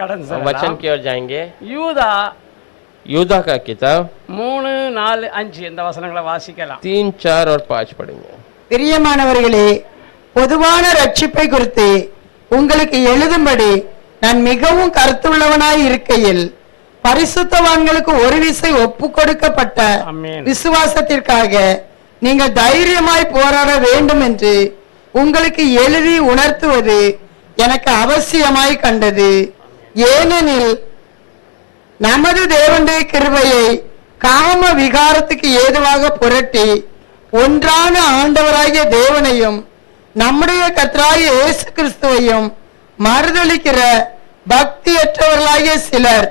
கடந்து हम वचन செல்லலாம். की ओर जाएंगे। யூதா यूदा का किताब 3, 4, 5 இந்த வசனங்களை வாசிக்கலாம். 3, 4 और 5 पढ़ेंगे। பிரியமானவர்களே, பொதுவான ரட்சிப்பை குறித்து உங்களுக்கு எழுதும்படி நான் மிகவும் கருத்துள்ளவனாய் இருக்கையில் பரிசுத்தவான்களுக்கு ஒரு விசை ஒப்பு கொடுக்கப்பட்ட ஆமென். விசுவாசத்திற்காக நீங்கள் தைரியமாய் போராட வேண்டும் என்று உங்களுக்கு எழுதி உணர்த்துவது எனக்கு அவசியமாய் கண்டது. ஏனெனில் நமது தேவனுடைய கிருபையை காம விகாரத்துக்கு ஏதுவாக புரட்டி ஒன்றான ஆண்டவராகிய தேவனையும் நம்முடைய கர்த்தராகிய இயேசு கிறிஸ்துவையும் மறுதலிக்கிற பக்தியற்றவர்களாகிய சிலர்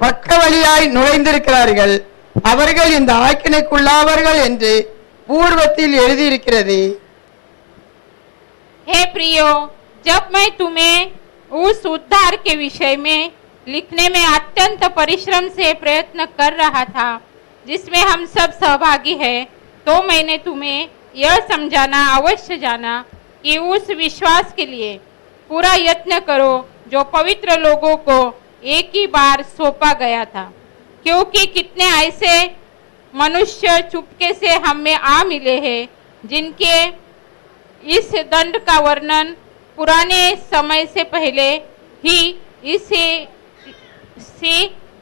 பக்க வழியாய் நுழைந்திருக்கிறார்கள். அவர்கள் இந்த ஆக்கினைக்குள்ளாவார்கள் என்று பூர்வத்தில் எழுதியிருக்கிறது. हे प्रियो, जब मैं तुम्हें उस उद्धार के विषय में लिखने में अत्यंत परिश्रम से प्रयत्न कर रहा था जिसमें हम सब सहभागी हैं, तो मैंने तुम्हें यह समझाना अवश्य जाना कि उस विश्वास के लिए पूरा यत्न करो जो पवित्र लोगों को एक ही बार सौंपा गया था, क्योंकि कितने ऐसे मनुष्य चुपके से हम में आ मिले हैं जिनके इस दंड का वर्णन पुराने समय से पहले ही इसे से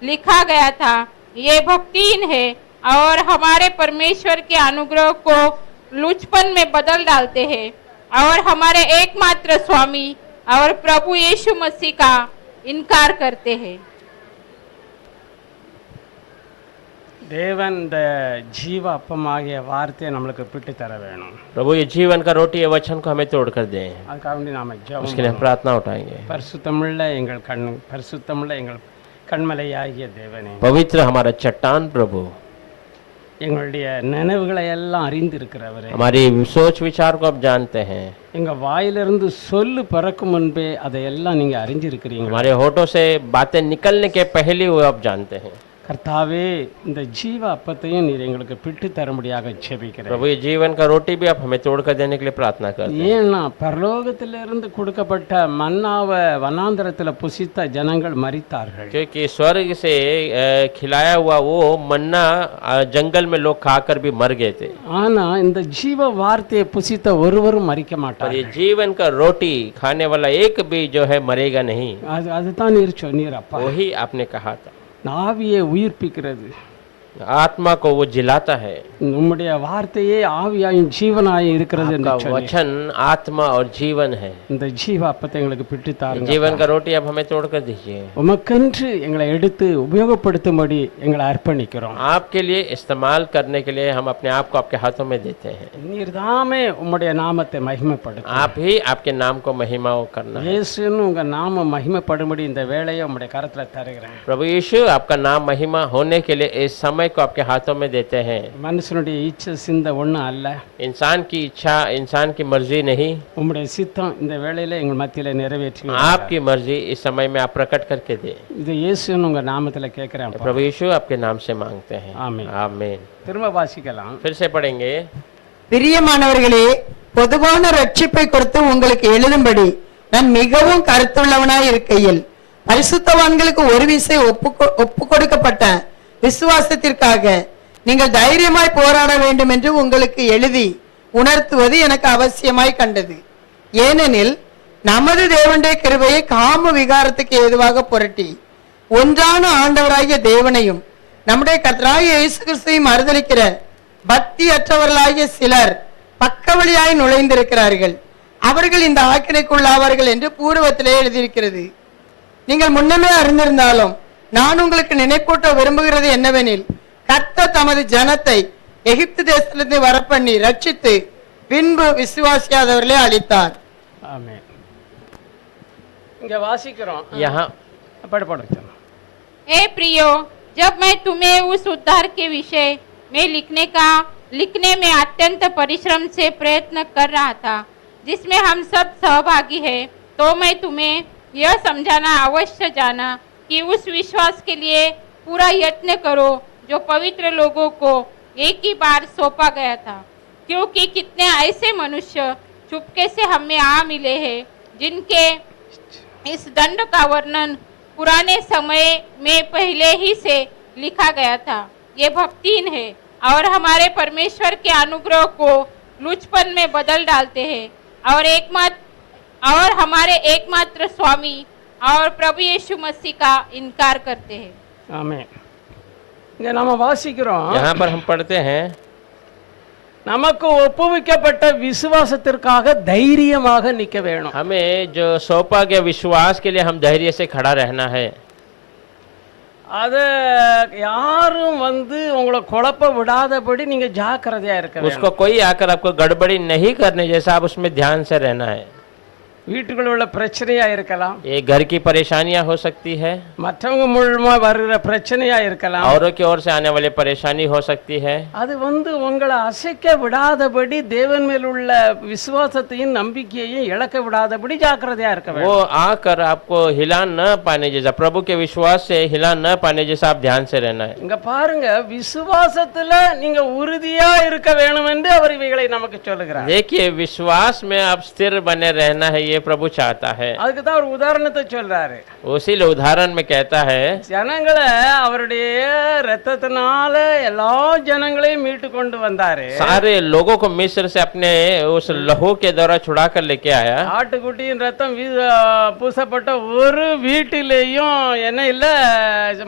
लिखा गया था। ये भक्तिहीन है और हमारे परमेश्वर के अनुग्रह को लुचपन में बदल डालते हैं और हमारे एकमात्र स्वामी और प्रभु यीशु मसीह का इनकार करते हैं। தேவன் இந்த ஜீவ அப்பமாகிய வார்த்தையை நம்மளுக்கு பிட்டு தர வேணும். प्रभु ये जीवन का रोटी, ये वचन को हमें तोड़ कर दें। அதுக்காக வேண்டி நாம उसके लिए हम प्रार्थना उठाएंगे। பரிசுத்தமுள்ள எங்கள் பரிசுத்தமுள்ள எங்கள் கண்மலையாகிய தேவனே, पवित्र हमारा चट्टान प्रभु, எங்களுடைய நினைவுகளை எல்லாம் அறிந்திருக்கிறவரே, हमारी सोच विचार को आप जानते हैं। எங்க வாயிலிருந்து சொல்லு பிறக்கும் முன்பே அதையெல்லாம் நீங்க அறிஞ்சிருக்கிறீங்க. हमारे होठों से बातें निकलने के पहले वो आप जानते हैं। கர்த்தாவே, இந்த ஜீவ அப்பத்தையும் நீர் எங்களுக்கு பிட்டு தரும்படியாக ஜெபிக்கிறேன். प्रभु ये जीवन का रोटी भी आप हमें तोड़ कर देने के लिए प्रार्थना करते हैं। ஏன்னா பரலோகத்திலிருந்து கொடுக்கப்பட்ட மன்னாவை வனாந்தரத்தில் புசித்த ஜனங்கள் மரித்தார்கள். क्योंकि स्वर्ग से खिलाया हुआ वो मन्ना जंगल में लोग खाकर भी मर गए थे। ஆனா இந்த ஜீவ வார்த்தையை புசித்த ஒருவரும் மரிக்க और மாட்டார். ये जीवन का रोटी खाने वाला एक भी जो है मरेगा नहीं। அதுதான் நீர் சொன்னீர் அப்பா. वही आपने कहा था। ஆவியை உயிர்ப்பிக்கிறது, आत्मा को वो जिलाता है। உம்முடைய வார்த்தையே ஆவியாயும் ஜீவனாயும் இருக்கிறது என்று आपका சொன்னீர். वचन आत्मा और जीवन है। இந்த ஜீவ அப்பத்தை எங்களுக்கு பிட்டு தாருங்க. जीवन का रोटी आप हमें तोड़ कर दीजिए। உமக்கென்று எங்களை எடுத்து உபயோகப்படுத்தும்படி எங்களை அர்ப்பணிக்கிறோம். आपके लिए इस्तेमाल करने के लिए हम अपने आप को आपके हाथों में देते हैं। நீர் தாமே உம்முடைய நாமத்தை மகிமைப்படுத்தும். आप ही आपके नाम को महिमा करना है। இயேசுன்னு உங்க நாம மகிமைப்படும்படி இந்த வேலையை உம்முடைய கரத்துல தருகிறேன். प्रभु यीशु, आपका नाम महिमा होने के लिए इस समय को आपके हाथों में देते हैं। மனுஷனுடைய இச்சை சிந்த ஒண்ணும் அல்ல, इंसान की इच्छा, इंसान की मर्जी नहीं, உம்முடைய சித்தம் இந்த வேளையில எங்கள் மத்தியில நிறைவேற்றி आपकी मर्जी इस समय में आप प्रकट करके दे। இது இயேசுன்னு உங்க நாமத்துல கேட்கிறேன். प्रभु यीशु, आपके नाम से मांगते हैं। आमीन। आमीन। திரும்ப வாசிக்கலாம். फिर से पढ़ेंगे। பிரியமானவர்களே, பொதுவான ரட்சிப்பை குறித்து உங்களுக்கு எழுதும்படி நான் மிகவும் கருத்துள்ளவனாய் இருக்கையில் பரிசுத்தவான்களுக்கு ஒரு விசை ஒப்பு கொடுக்கப்பட்ட விசுவாசத்திற்காக நீங்கள் தைரியமாய் போராட வேண்டும் என்று உங்களுக்கு எழுதி உணர்த்துவது எனக்கு அவசியமாய் கண்டது. ஏனெனில் நமது தேவனுடைய கிருபையை காம விகாரத்துக்கு ஏதுவாக புரட்டி ஒன்றான ஆண்டவராகிய தேவனையும் நம்முடைய கர்த்தராகிய இயேசு கிறிஸ்துவையும் மறுதலிக்கிற பக்தியற்றவர்களாகிய சிலர் பக்க வழியாய் நுழைந்திருக்கிறார்கள். அவர்கள் இந்த ஆக்கினைக்குள்ளாவார்கள் என்று பூர்வத்திலே எழுதியிருக்கிறது. நீங்கள் முன்னமே அறிந்திருந்தாலும் நான் உங்களுக்கு நினைப்பூட்ட விரும்புகிறது என்னவெனில், கர்த்தர் தமது ஜனத்தை எகிப்து தேசத்திலிருந்து வரப்பண்ணி ரட்சித்து பின்பு விசுவாசியாதவர்களே அளித்தார். ஆமென். இங்க வாசிக்கிறோம். यहाँ படுச்சு. हे प्रियो, जब मैं तुम्हें उस उद्धार के विषय में लिखने में अत्यंत परिश्रम से प्रयत्न कर रहा था जिसमें हम सब सहभागी हैं, तो मैं तुम्हें यह समझाना अवश्य जाना कि उस विश्वास के लिए पूरा यत्न करो जो पवित्र लोगों को एक ही बार सौंपा गया था, क्योंकि कितने ऐसे मनुष्य चुपके से हमें आ मिले हैं जिनके इस दंड का वर्णन पुराने समय में पहले ही से लिखा गया था। ये भक्तिहीन है और हमारे परमेश्वर के अनुग्रह को लुचपन में बदल डालते हैं और हमारे एकमात्र स्वामी और प्रभु यीशु मसीह का इनकार करते हैं। ஆமென். இங்க நாம வாசிக்கிறோம், यहाँ पर हम पढ़ते हैं நமக்கு ஒப்புவிக்கப்பட்ட விசுவாசத்திற்காக தைரியமாக நிக்க வேணும். हमें जो सौंपा गया विश्वास के लिए हम धैर्य से खड़ा रहना है। அத யாரும் வந்து உங்களை குழப்ப விடாதபடி நீங்க ஜாக்கிரதையா இருக்க வேணும். उसको कोई आकर आपको गड़बड़ी नहीं करने जैसा आप उसमें ध्यान से रहना है। வீட்டுக்குள்ள உள்ள பிரச்சனையா இருக்கலாம், ये घर की परेशानियां हो सकती है, மற்றவங்க மூலமா வருகிற பிரச்சனையா இருக்கலாம். औरों की ओर से आने वाली परेशानी हो सकती है। அது வந்து உங்களை அசைக்க விடாதபடி தேவன் மேல் உள்ள விசுவாசத்தையும் நம்பிக்கையையும் இழக்க விடாதபடி ஜாக்கிரதையா இருக்க वो வேண்டும். आकर आपको हिला न पाने जैसा, प्रभु के विश्वास से हिला न पाने जैसा आप ध्यान से रहना है। இங்க பாருங்க, விசுவாசத்துல நீங்க உறுதியா இருக்க வேணும் என்று அவர் இவைகளை நமக்கு சொல்லுகிறார். देखिए, विश्वास में आप स्थिर बने रहना है, ये प्रभु चाहता है। அதுக்கு தான் ஒரு உதாரணத்தை சொல்றாரு. उसी लिए उदाहरण में कहता है ஜனங்களை அவருடைய ரத்தத்தினால எல்லா ஜனங்களையும் மீட்டு கொண்டு வந்தாரு. सारे लोगों को मिस्र से अपने उस लहू के द्वारा छुड़ा कर लेके आया। ஆட்டுக்குட்டியின் ரத்தம் பூசப்பட்ட ஒரு வீட்டிலேயும் என்ன இல்ல,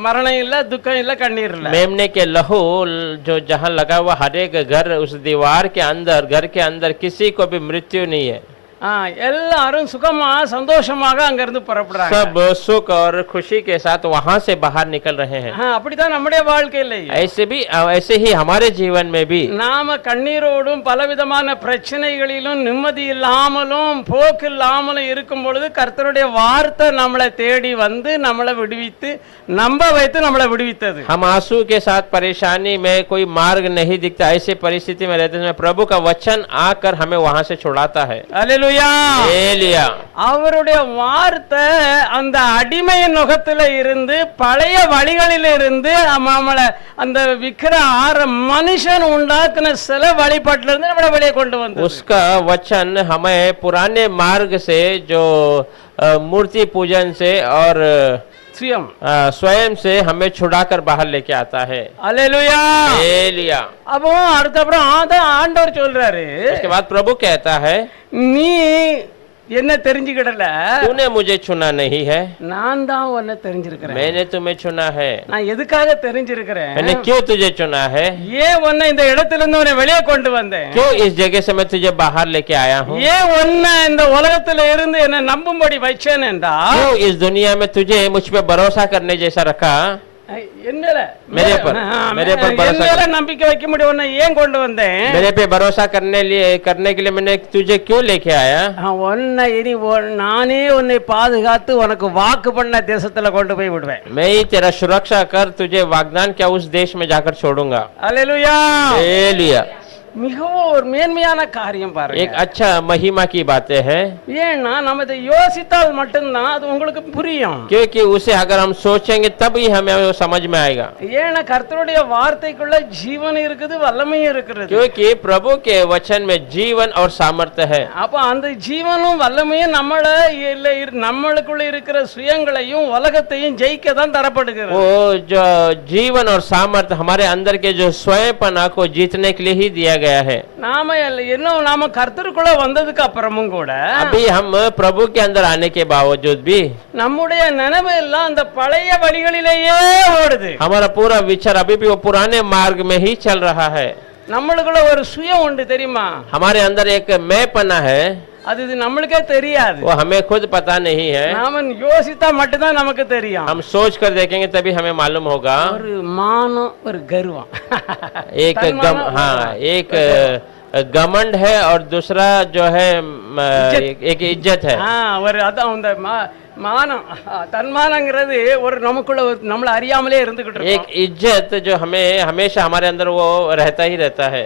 மரணம் இல்ல, துக்கம் இல்ல, கண்ணீர் இல்ல. मेमने के लहू जो जहाँ लगा हुआ हर एक घर, उस दीवार के अंदर, घर के अंदर किसी को भी मृत्यु नहीं है। எல்லாரும் சுகமா சந்தோஷமாக அங்கிருந்து புறப்படுறாங்க. सब सुख और खुशी के साथ वहां से बाहर निकल रहे हैं। அப்படித்தான் நம்முடைய வாழ்க்கையில ऐसे ही हमारे जीवन में भी நாம கண்ணீரோடும் பலவிதமான பிரச்சனைகளிலும் நிம்மதி இல்லாமலும் போக்கு இல்லாமலும் இருக்கும் பொழுது கர்த்தருடைய வார்த்தை நம்மளை தேடி வந்து நம்மளை விடுவித்து நம்ப வைத்து நம்மளை விடுவித்தது. हम आंसू के साथ परेशानी में कोई मार्ग नहीं दिखता, ऐसी परिस्थिति में रहते हैं, प्रभु का वचन आकर हमें वहां से छुड़ाता है। அல்லேலூயா. हालेलुया। அவருடைய வார்த்தை அந்த அடிமையின் நுகத்துல இருந்து பழைய வழிகளில் இருந்து நம்மளை அந்த விக்கிர மனுஷன் உண்டாக்குன சில வழிபாட்டுல இருந்து நம்மளை வெளியே கொண்டு வந்தது. उसका वचन हमें पुराने मार्ग से, जो मूर्ति पूजन से और स्वयं से हमें छुड़ाकर बाहर लेके आता है। அல்லேலூயா. हालेलुया। அப்போ அடுத்தப்புறம் ஆண்டவர் சொல்றாரு, उसके बाद प्रभु कहता है நீ என்ன தெரிஞ்சுக்கிடல, तूने मुझे चुना नहीं है, நான் தான் உன்னை தெரிஞ்சிருக்கிறேன். मैंने तुम्हें चुना है। நான் எதுக்காக தெரிஞ்சிருக்கிறேன், मैंने क्यों तुझे चुना है, ஏன் உன்னை இந்த இடத்திலிருந்து உன்னை வெளியே கொண்டு வந்தேன், क्यों इस जगह से मैं तुझे बाहर लेके आया हूँ, ஏன் உன்னை இந்த உலகத்துல இருந்து என்னை நம்பும்படி வச்சேன் என்றா, क्यों इस दुनिया में तुझे मुझ पे भरोसा करने जैसा रखा, मेरे पर भरोसा, நம்பிக்கை வைக்க முடியும், உன்னை ஏன் கொண்டு வந்தேன், मेरे पे भरोसा करने के लिए मैंने तुझे क्यों लेके आया, உன்னை இனி நானே உன்னை பாதுகாத்து உனக்கு வாக்கு பண்ண தேசத்துல கொண்டு போய் விடுவேன். मैं ही तेरा सुरक्षा कर तुझे वाग्दान क्या उस देश में जाकर छोड़ूंगा। அல்லேலூயா. हालेलुया। மிகவும் ஒரு மேன்மையான காரியம் பாருங்க. एक अच्छा महिमा की बातें हैं, ஏன்னா நம்ம இதை யோசித்தால் மட்டும்தான் அது உங்களுக்கு புரியும். क्योंकि उसे अगर हम सोचेंगे तब ही हमें वो समझ में आएगा। ஏன்னா கர்த்தருடைய வார்த்தைக்குள்ள ஜீவன் இருக்குது, வல்லமையும் இருக்குது. क्योंकि प्रभु के वचन में जीवन और सामर्थ्य है। அப்ப அந்த ஜீவனும் வல்லமையும் நம்மளுக்குள்ள இருக்கிற சுயங்களையும் உலகத்தையும் ஜெயிக்க தான் தரப்படுகிறது. वो जो जीवन और सामर्थ्य हमारे अंदर के जो स्वयंपना को जीतने के लिए ही दिया गया है। நாம கர்த்தருக்குள்ள வந்ததுக்கு அப்புறமும் கூட अभी हम प्रभु के अंदर आने के बावजूद भी நம்முடைய நினைவு எல்லாம் அந்த பழைய வழிகளிலேயே ஓடுது. हमारा पूरा विचार अभी भी वो पुराने मार्ग में ही चल रहा है। நம்மளுக்குள்ள ஒரு சுயம் உண்டு, தெரியுமா? हमारे अंदर एक मैंपना है, அது நம்மளுக்கே தெரியாது, वो हमें खुद पता नहीं है। நாம யோசித்தா மட்டும்தான் நமக்கு தெரியும். हम सोच कर देखेंगे तभी हमें मालूम होगा। ஒரு மானம், ஒரு கர்வம், एक घमंड है और दूसरा जो है एक इज्जत है। ஒரு அதான் அந்த மானம், தன்மானங்கிறது ஒரு நமக்குள்ள நம்மள அறியாமலே இருந்துகிட்டு இருக்கு. एक इज्जत जो हमें हमेशा हमारे अंदर वो रहता ही रहता है,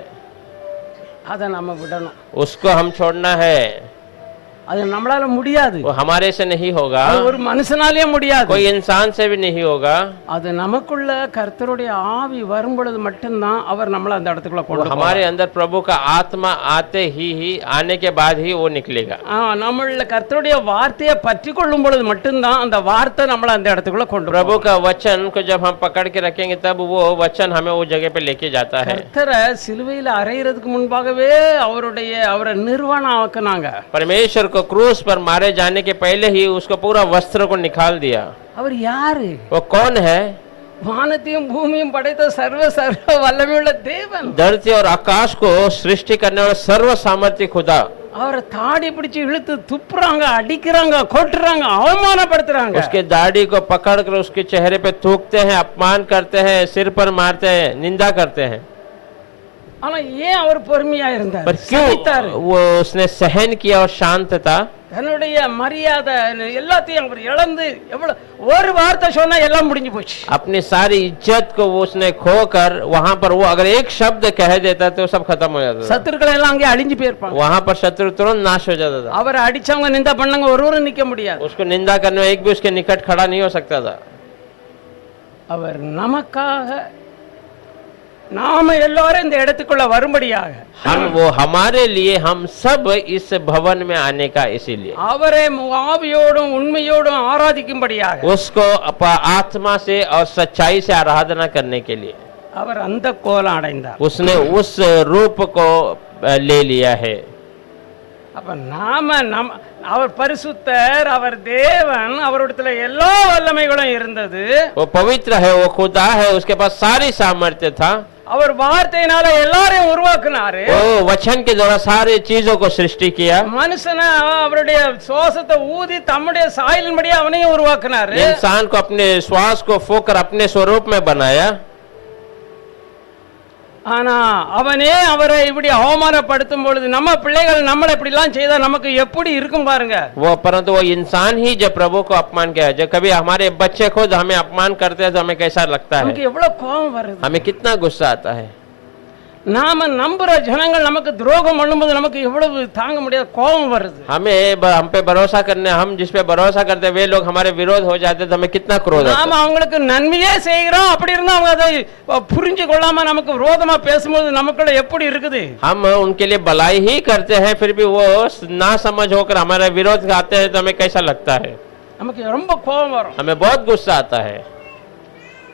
அத நம்ம விடணும். उसको हम छोड़ना है। அது நம்மளால முடியாது. वो हमारे से नहीं होगा, அது ஒரு மனுஷனாலே முடியாது. कोई इंसान से भी नहीं होगा। அது நமக்குள்ள கர்த்தருடைய ஆவி வரும் பொழுது மட்டும்தான் அவர் நம்மளை அந்த இடத்துக்குள்ள கொண்டு போவார். हमारे अंदर प्रभु का आत्मा आते ही आने के बाद ही वो निकलेगा। நம்மள கர்த்தருடைய வார்த்தையை பற்றி கொள்ளும் பொழுது மட்டும்தான் அந்த வார்த்தை நம்மளை அந்த இடத்துக்குள்ள கொண்டு போகும். प्रभु का वचन को जब हम पकड़ के रखेंगे तब वो वचन हमें वो जगह पे लेके जाता है। கர்த்தரை சிலுவையில் அறையிறதுக்கு முன்பாகவே அவரை நிர்வாணம் ஆக்குனாங்க. परमेश्वर को क्रूस पर मारे जाने के पहले ही उसको पूरा वस्त्र को निकाल दिया। அவர் யாரு? वो कौन है? வானத்தையும் பூமியும் படைத்த சர்வ வல்லமையுள்ள தேவன். धरती और आकाश को सृष्टि करने वाला सर्व सामर्थ्य खुदा। அவரை தாடி பிடிச்சு இழுத்து துப்புறாங்க, அடிக்கிறாங்க, கொட்டுறாங்க, அவமானப்படுத்துறாங்க. उसके दाढ़ी को पकड़ कर उसके चेहरे पे थूकते हैं, अपमान करते हैं, सिर पर मारते हैं, निंदा करते हैं। ஆனா ஏன் அவர் பொறுமையா இருந்தார்? पर क्यों वो उसने सहन किया और शांत था? தன்னுடைய மரியாதை எல்லாத்தையும் அவர் இழந்து எவ்வளவு ஒரு வார்த்தை சொன்னா எல்லாம் முடிஞ்சு போச்சு. अपनी सारी इज्जत को वो उसने खोकर वहां पर वो अगर एक शब्द कह देता तो सब खत्म हो जाता था। சத்துருக்கள் எல்லாம் அங்கே அழிஞ்சு போயிருப்பாங்க. वहां पर शत्रु तुरंत नाश हो जाता था। அவரை அடிச்சவங்க நிந்தா பண்ணவங்க ஒருவரும் நிக்க முடியாது. उसको निंदा करने में एक भी उसके निकट खड़ा नहीं हो सकता था। அவர் நமக்காக நாம எல்லாரும் இந்த இடத்துக்குள்ள வரும்படியாக वो हमारे लिए हम सब इस भवन में आने का इसीलिए அவரை ஆவியோடும் உண்மையோடும் ஆராதிக்கும்படியாக उसको आत्मा से और सच्चाई से आराधना करने के लिए அவர் அந்த கோலம் அடைந்தார். उसने उस रूप को ले लिया है। அப்ப நாம அவர் பரிசுத்தர், அவர் தேவன், அவரிடத்துல எல்லா வல்லமைகளும் இருந்தது. वो पवित्र है, वो खुदा है, उसके पास सारी सामर्थ्य था। அவர் வார்த்தையினால எல்லாரையும் உருவாக்குனாரு. वो वचन के द्वारा सारी चीजों को सृष्टि किया। மனுஷனை அவருடைய சுவாசத்தை ஊதி தம்முடைய சாயலின்படி அவனையும் உருவாக்குனாரு. इंसान को अपने श्वास को फूंकर अपने स्वरूप में बनाया। ஆனா அவனே அவரை இப்படி அவமானப்படுத்தும் பொழுது நம்ம பிள்ளைகள் நம்மளை இப்படி எல்லாம் செய்தா நமக்கு எப்படி இருக்கும் பாருங்க। वो परंतु वो इंसान ही जब प्रभु को अपमान किया, जब कभी हमारे बच्चे खुद हमें अपमान करते हैं तो हमें कैसा लगता है? நமக்கு எவ்வளவு கோபம் வருது, हमें कितना गुस्सा आता है। நாம நம்புற ஜனங்கள் நமக்கு துரோகம் பண்ணும்போது நமக்கு எவ்வளவு தாங்க முடியாத கோபம் வருது। हम पे भरोसा करने, हम जिस पे भरोसा करते वे लोग हमारे विरोध हो जाते तो हमें कितना क्रोध आता है। நாம அவங்களுக்கு நன்மையே செய்கிறோம், அப்படி இருந்தா அவங்க அதை புரிஞ்சு கொள்ளாம நமக்கு விரோதமா பேசும்போது நமக்குள்ள எப்படி இருக்குது? हम उनके लिए भलाई ही करते हैं फिर भी वो ना समझ होकर हमारे विरोध आते हैं तो हमें कैसा लगता है? நமக்கு ரொம்ப கோபம் வரும், हमें बहुत गुस्सा आता है।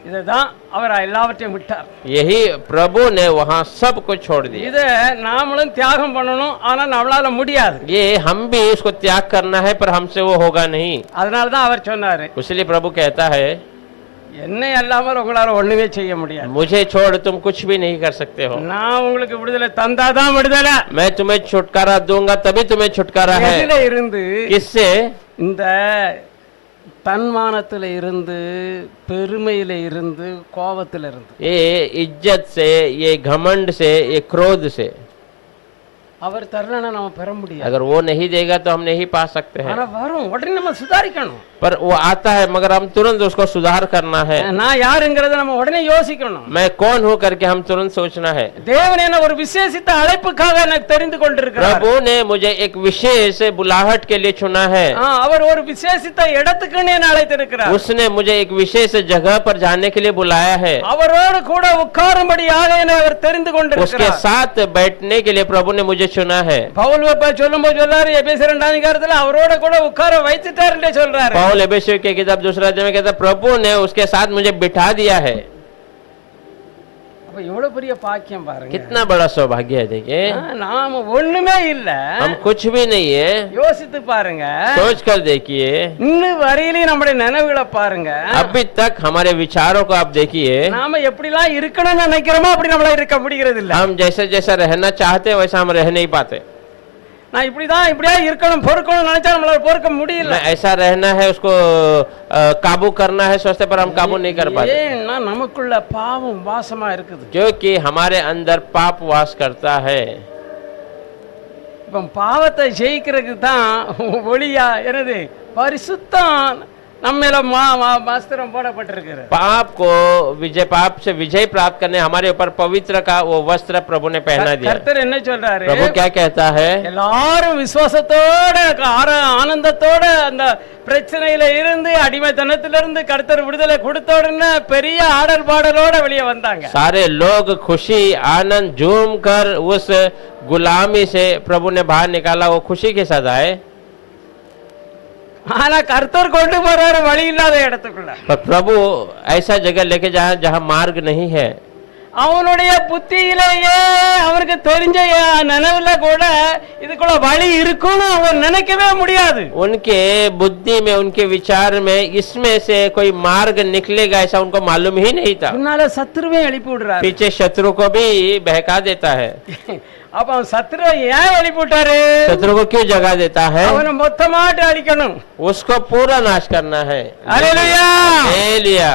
இதுதான் அவர் எல்லாவற்றையும் விட்டார்। यही प्रभु ने वहाँ सब कुछ छोड़ दिया। இத நாமளும் தியாகம் பண்ணணும், ஆனா நம்மளால முடியாது। ये हम भी इसको त्याग करना है पर हमसे वो होगा नहीं। அதனால தான் அவர் சொன்னாரு, इसलिए प्रभु कहता है என்னை அல்லாமல் உங்களால ஒண்ணுமே செய்ய முடியாது। मुझे छोड़ तुम कुछ भी नहीं कर सकते हो। நான் உங்களுக்கு விடுதலை தந்தாதான் விடுதலை। मैं तुम्हें छुटकारा दूंगा तभी तुम्हें छुटकारा है। எதில இருந்து? किससे? இந்த தன்மானத்துல இருந்து, பெருமையில இருந்து, கோபத்துல இருந்து। ये इज्जत से, ये घमंड से, ये क्रोध से। அவர் தரலனா நாம பெற முடியாது। अगर वो नहीं देगा तो हम नहीं पा सकते हैं। ஆனா வரும், உடனே நம்ம சுதாரிக்கணும்। पर वो आता है मगर हम तुरंत उसको सुधार करना है। நான் யாருங்கறத நம்ம உடனே யோசிக்கணும்। मैं कौन हूँ करके हम तुरंत सोचना है। தேவன் என்ன ஒரு விசேஷித்த அழைப்புக்காக எனக்கு தெரிந்து கொண்டிருக்கிறார்। प्रभु ने मुझे एक विशेष बुलाहट के लिए चुना है। அவர் ஒரு விசேஷித்த இடத்துக்கு என்ன அழைத்திருக்கிறார்। उसने मुझे एक विशेष जगह पर जाने के लिए बुलाया है। அவரோடு கூட உட்காரும்படியாக என்னை அவர் தெரிந்து उसके கொண்டிருக்கிறார்। साथ बैठने के लिए प्रभु ने मुझे चुना है। பவுல் சொல்லும்போது சொல்றாரு, எபேசியர் 2ஆம் அதிகாரத்துல அவரோட கூட உட்கார வைத்துட்டாருன்னு சொல்றாரு। पौल एफेसियों की किताब 2 अध्याय में कहता है प्रभु ने उसके साथ मुझे बिठा दिया है। அப்ப எவ்வளவு பெரிய பாக்கியம் பாருங்க। कितना बड़ा सौभाग्य है देखिए। நாம ஒண்ணுமே இல்ல, हम कुछ भी नहीं है। யோசித்து பாருங்க, सोच कर देखिए। இன்னும் வரையிலே நம்முடைய நினைவுகளை பாருங்க। अभी तक हमारे विचारों को आप देखिए। நாம எப்படிலாம் இருக்கணும்னு நினைக்கிறோமோ அப்படி நம்மளால இருக்க முடிகிறது இல்ல। हम जैसे जैसा रहना चाहते हैं वैसा हम रह नहीं पाते। நான் இப்படியா இருக்கணும், பொறுக்கணும் நினைச்சா நம்மளால பொறுக்க முடியல। ऐसा रहना है, उसको काबू करना है सोचते पर हम काबू नहीं कर पाते। ஏன்னா நமக்குள்ள பாவம் வாசமா இருக்குது। क्योंकि हमारे अंदर पाप वास करता है। இப்ப பாவத்தை ஜெயிக்கிறதுக்கு தான் ஒளியா என்னது பரிசுத்தம் நம்ம மேல வஸ்திரம் போடப்பட்டிருக்கிறது. पाप से विजय प्राप्त करने हमारे ऊपर पवित्र का वो वस्त्र प्रभु ने पहना दिया. கர்த்தர் என்ன சொல்றாரு? प्रभु क्या कहता है? எல்லாரும் விசுவாசத்தோட ஆனந்தத்தோட அந்த பிரச்சனையில இருந்து அடிமைத்தனத்திலிருந்து கர்த்தர் விடுதலை கொடுத்த உடனே பெரிய ஆடல் பாடலோட வெளியே வந்தாங்க. सारे लोग खुशी आनंद झूम कर उस गुलामी से प्रभु ने बाहर निकाला, वो खुशी के साथ आए. ஆனா கர்த்தர் கொண்டு போறாரு வழி இல்லாத இடத்துக்குள்ள. पर प्रभु ऐसा जगह लेके जाए जहाँ मार्ग नहीं है. அவனுடைய புத்தியிலேயே அவனுக்கு தெரிஞ்ச நினைவுல கூட இதுக்குள்ள வழி இருக்குன்னு அவன் நினைக்கவே முடியாது. उनके बुद्धि में उनके विचार में इसमें से कोई मार्ग निकलेगा ऐसा उनको मालूम ही नहीं था. முன்னால சத்துருவே எழுப்பி விடுறாரு. पीछे शत्रु को भी बहका देता है. அப்ப அவன் சத்துருவை ஏன் எழுப்பி விட்டாரு? शत्रु को क्यों जगा देता है? அவனை மொத்தமாட்டு அழிக்கணும். उसको पूरा नाश करना है. அல்லேலூயா. हालेलुया.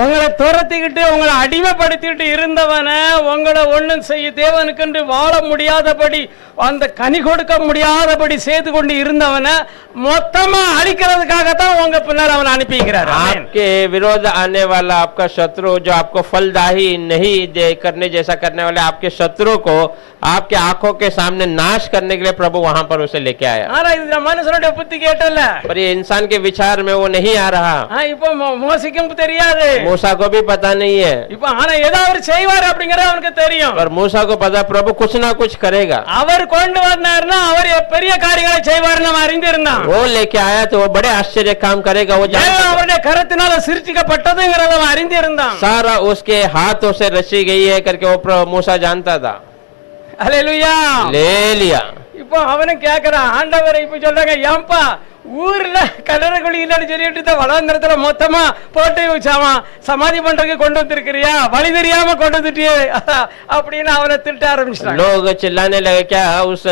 உங்களை துரத்திக்கிட்டு உங்களை அடிமைப்படுத்திட்டு இருந்தவன உங்களை ஒண்ணும் செய்ய தேவனுக்கென்று வாழ முடியாதபடி அந்த கனி கொடுக்க முடியாதபடி செய்து கொண்டு இருந்தவன மொத்தமா அழிக்கிறதுக்காகத்தான் உங்க பின்னால் அவன் அனுப்பிக்கிறார். आपके विरोध आने वाला आपका शत्रु जो आपको फलदायी नहीं दे करने जैसा करने वाले आपके शत्रु को आपके आंखों के सामने नाश करने के लिए प्रभु वहां पर उसे लेके आया. ஆனா இது மனுஷனுடைய புத்தி கேட்டல. पर ये इंसान के विचार में वो नहीं आ रहा. இப்போ மோசைக்கும் தெரியாது. मूसा को भी पता नहीं है. இப்போ ஆனா ஏதாவது செய்வார் அப்படிங்கறது அவனுக்கு தெரியும். पर मूसा को पता प्रभु कुछ ना कुछ करेगा. அவர் கொண்டு வந்தார்னா அவர் பெரிய காரியங்களை செய்வார்னு அவன் அறிந்திருந்தான். वो लेके आया तो वो बड़े आश्चर्य काम करेगा. वो எல்லாம் அவருடைய கரத்தினால சிருஷ்டிக்கப்பட்டதுங்கறத அவன் அறிந்திருந்தான். सारा उसके हाथों से रची गई है करके वो मूसा जानता था. அல்லேலூயா. ले लिया. இப்போ அவனும் கேக்குறான், ஆண்டவரை இப்ப சொல்றாங்க, ஏன்பா ஊர்ல கடற்குழி இல்லைன்னு சொல்லிட்டு வளாந்திரத்துல மொத்தமா போட்டு சமாதி பண்றதுக்கு கொண்டு வந்திருக்கிறியா, வழி தெரியாம கொண்டு வந்துட்டியே அப்படின்னு அவனை திட்ட ஆரம்பிச்சாங்க. लोग चिल्लाने लगे, क्या उस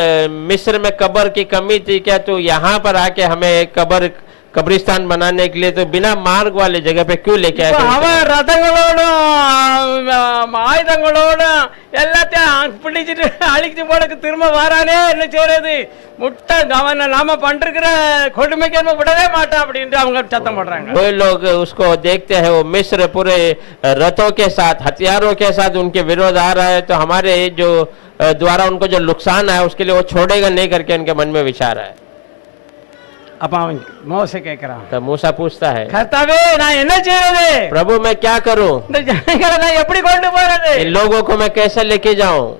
मिस्र में कब्र की कमी थी क्या? तू यहाँ पर आके हमें कब्रिस्तान बनाने के लिए तो बिना मार्ग वाले जगह पे क्यों लेके आया? அவன் ரதங்களோடும் ஆயுதங்களோடும் எல்லாத்தையும் பிடிச்சிட்டு அழிச்சு போடக்கு திரும்ப வரானே, என்ன செய்யறது? முட்டை அவனை நாம பண்ற கொடுமைக்கு நம்ம விடவே மாட்டான் அப்படின்ட்டு அவங்க சத்தம் போடுறாங்க. कोई लोग उसको देखते हैं वो मिस्र पूरे रथों के साथ हथियारों के साथ उनके विरोध आ रहा है, तो हमारे जो द्वारा उनको जो नुकसान है उसके लिए वो छोड़ेगा नहीं करके उनके मन में विचार है. அப்ப அவன் மோசே கேக்குறான், तो मूसा पूछता है, கர்த்தாவே நான் என்ன செய்யறது? प्रभु मैं क्या करूं? இந்த ஜனங்களை நான் எப்படி கொண்டு போறது? इन लोगों को मैं कैसे लेके जाऊं?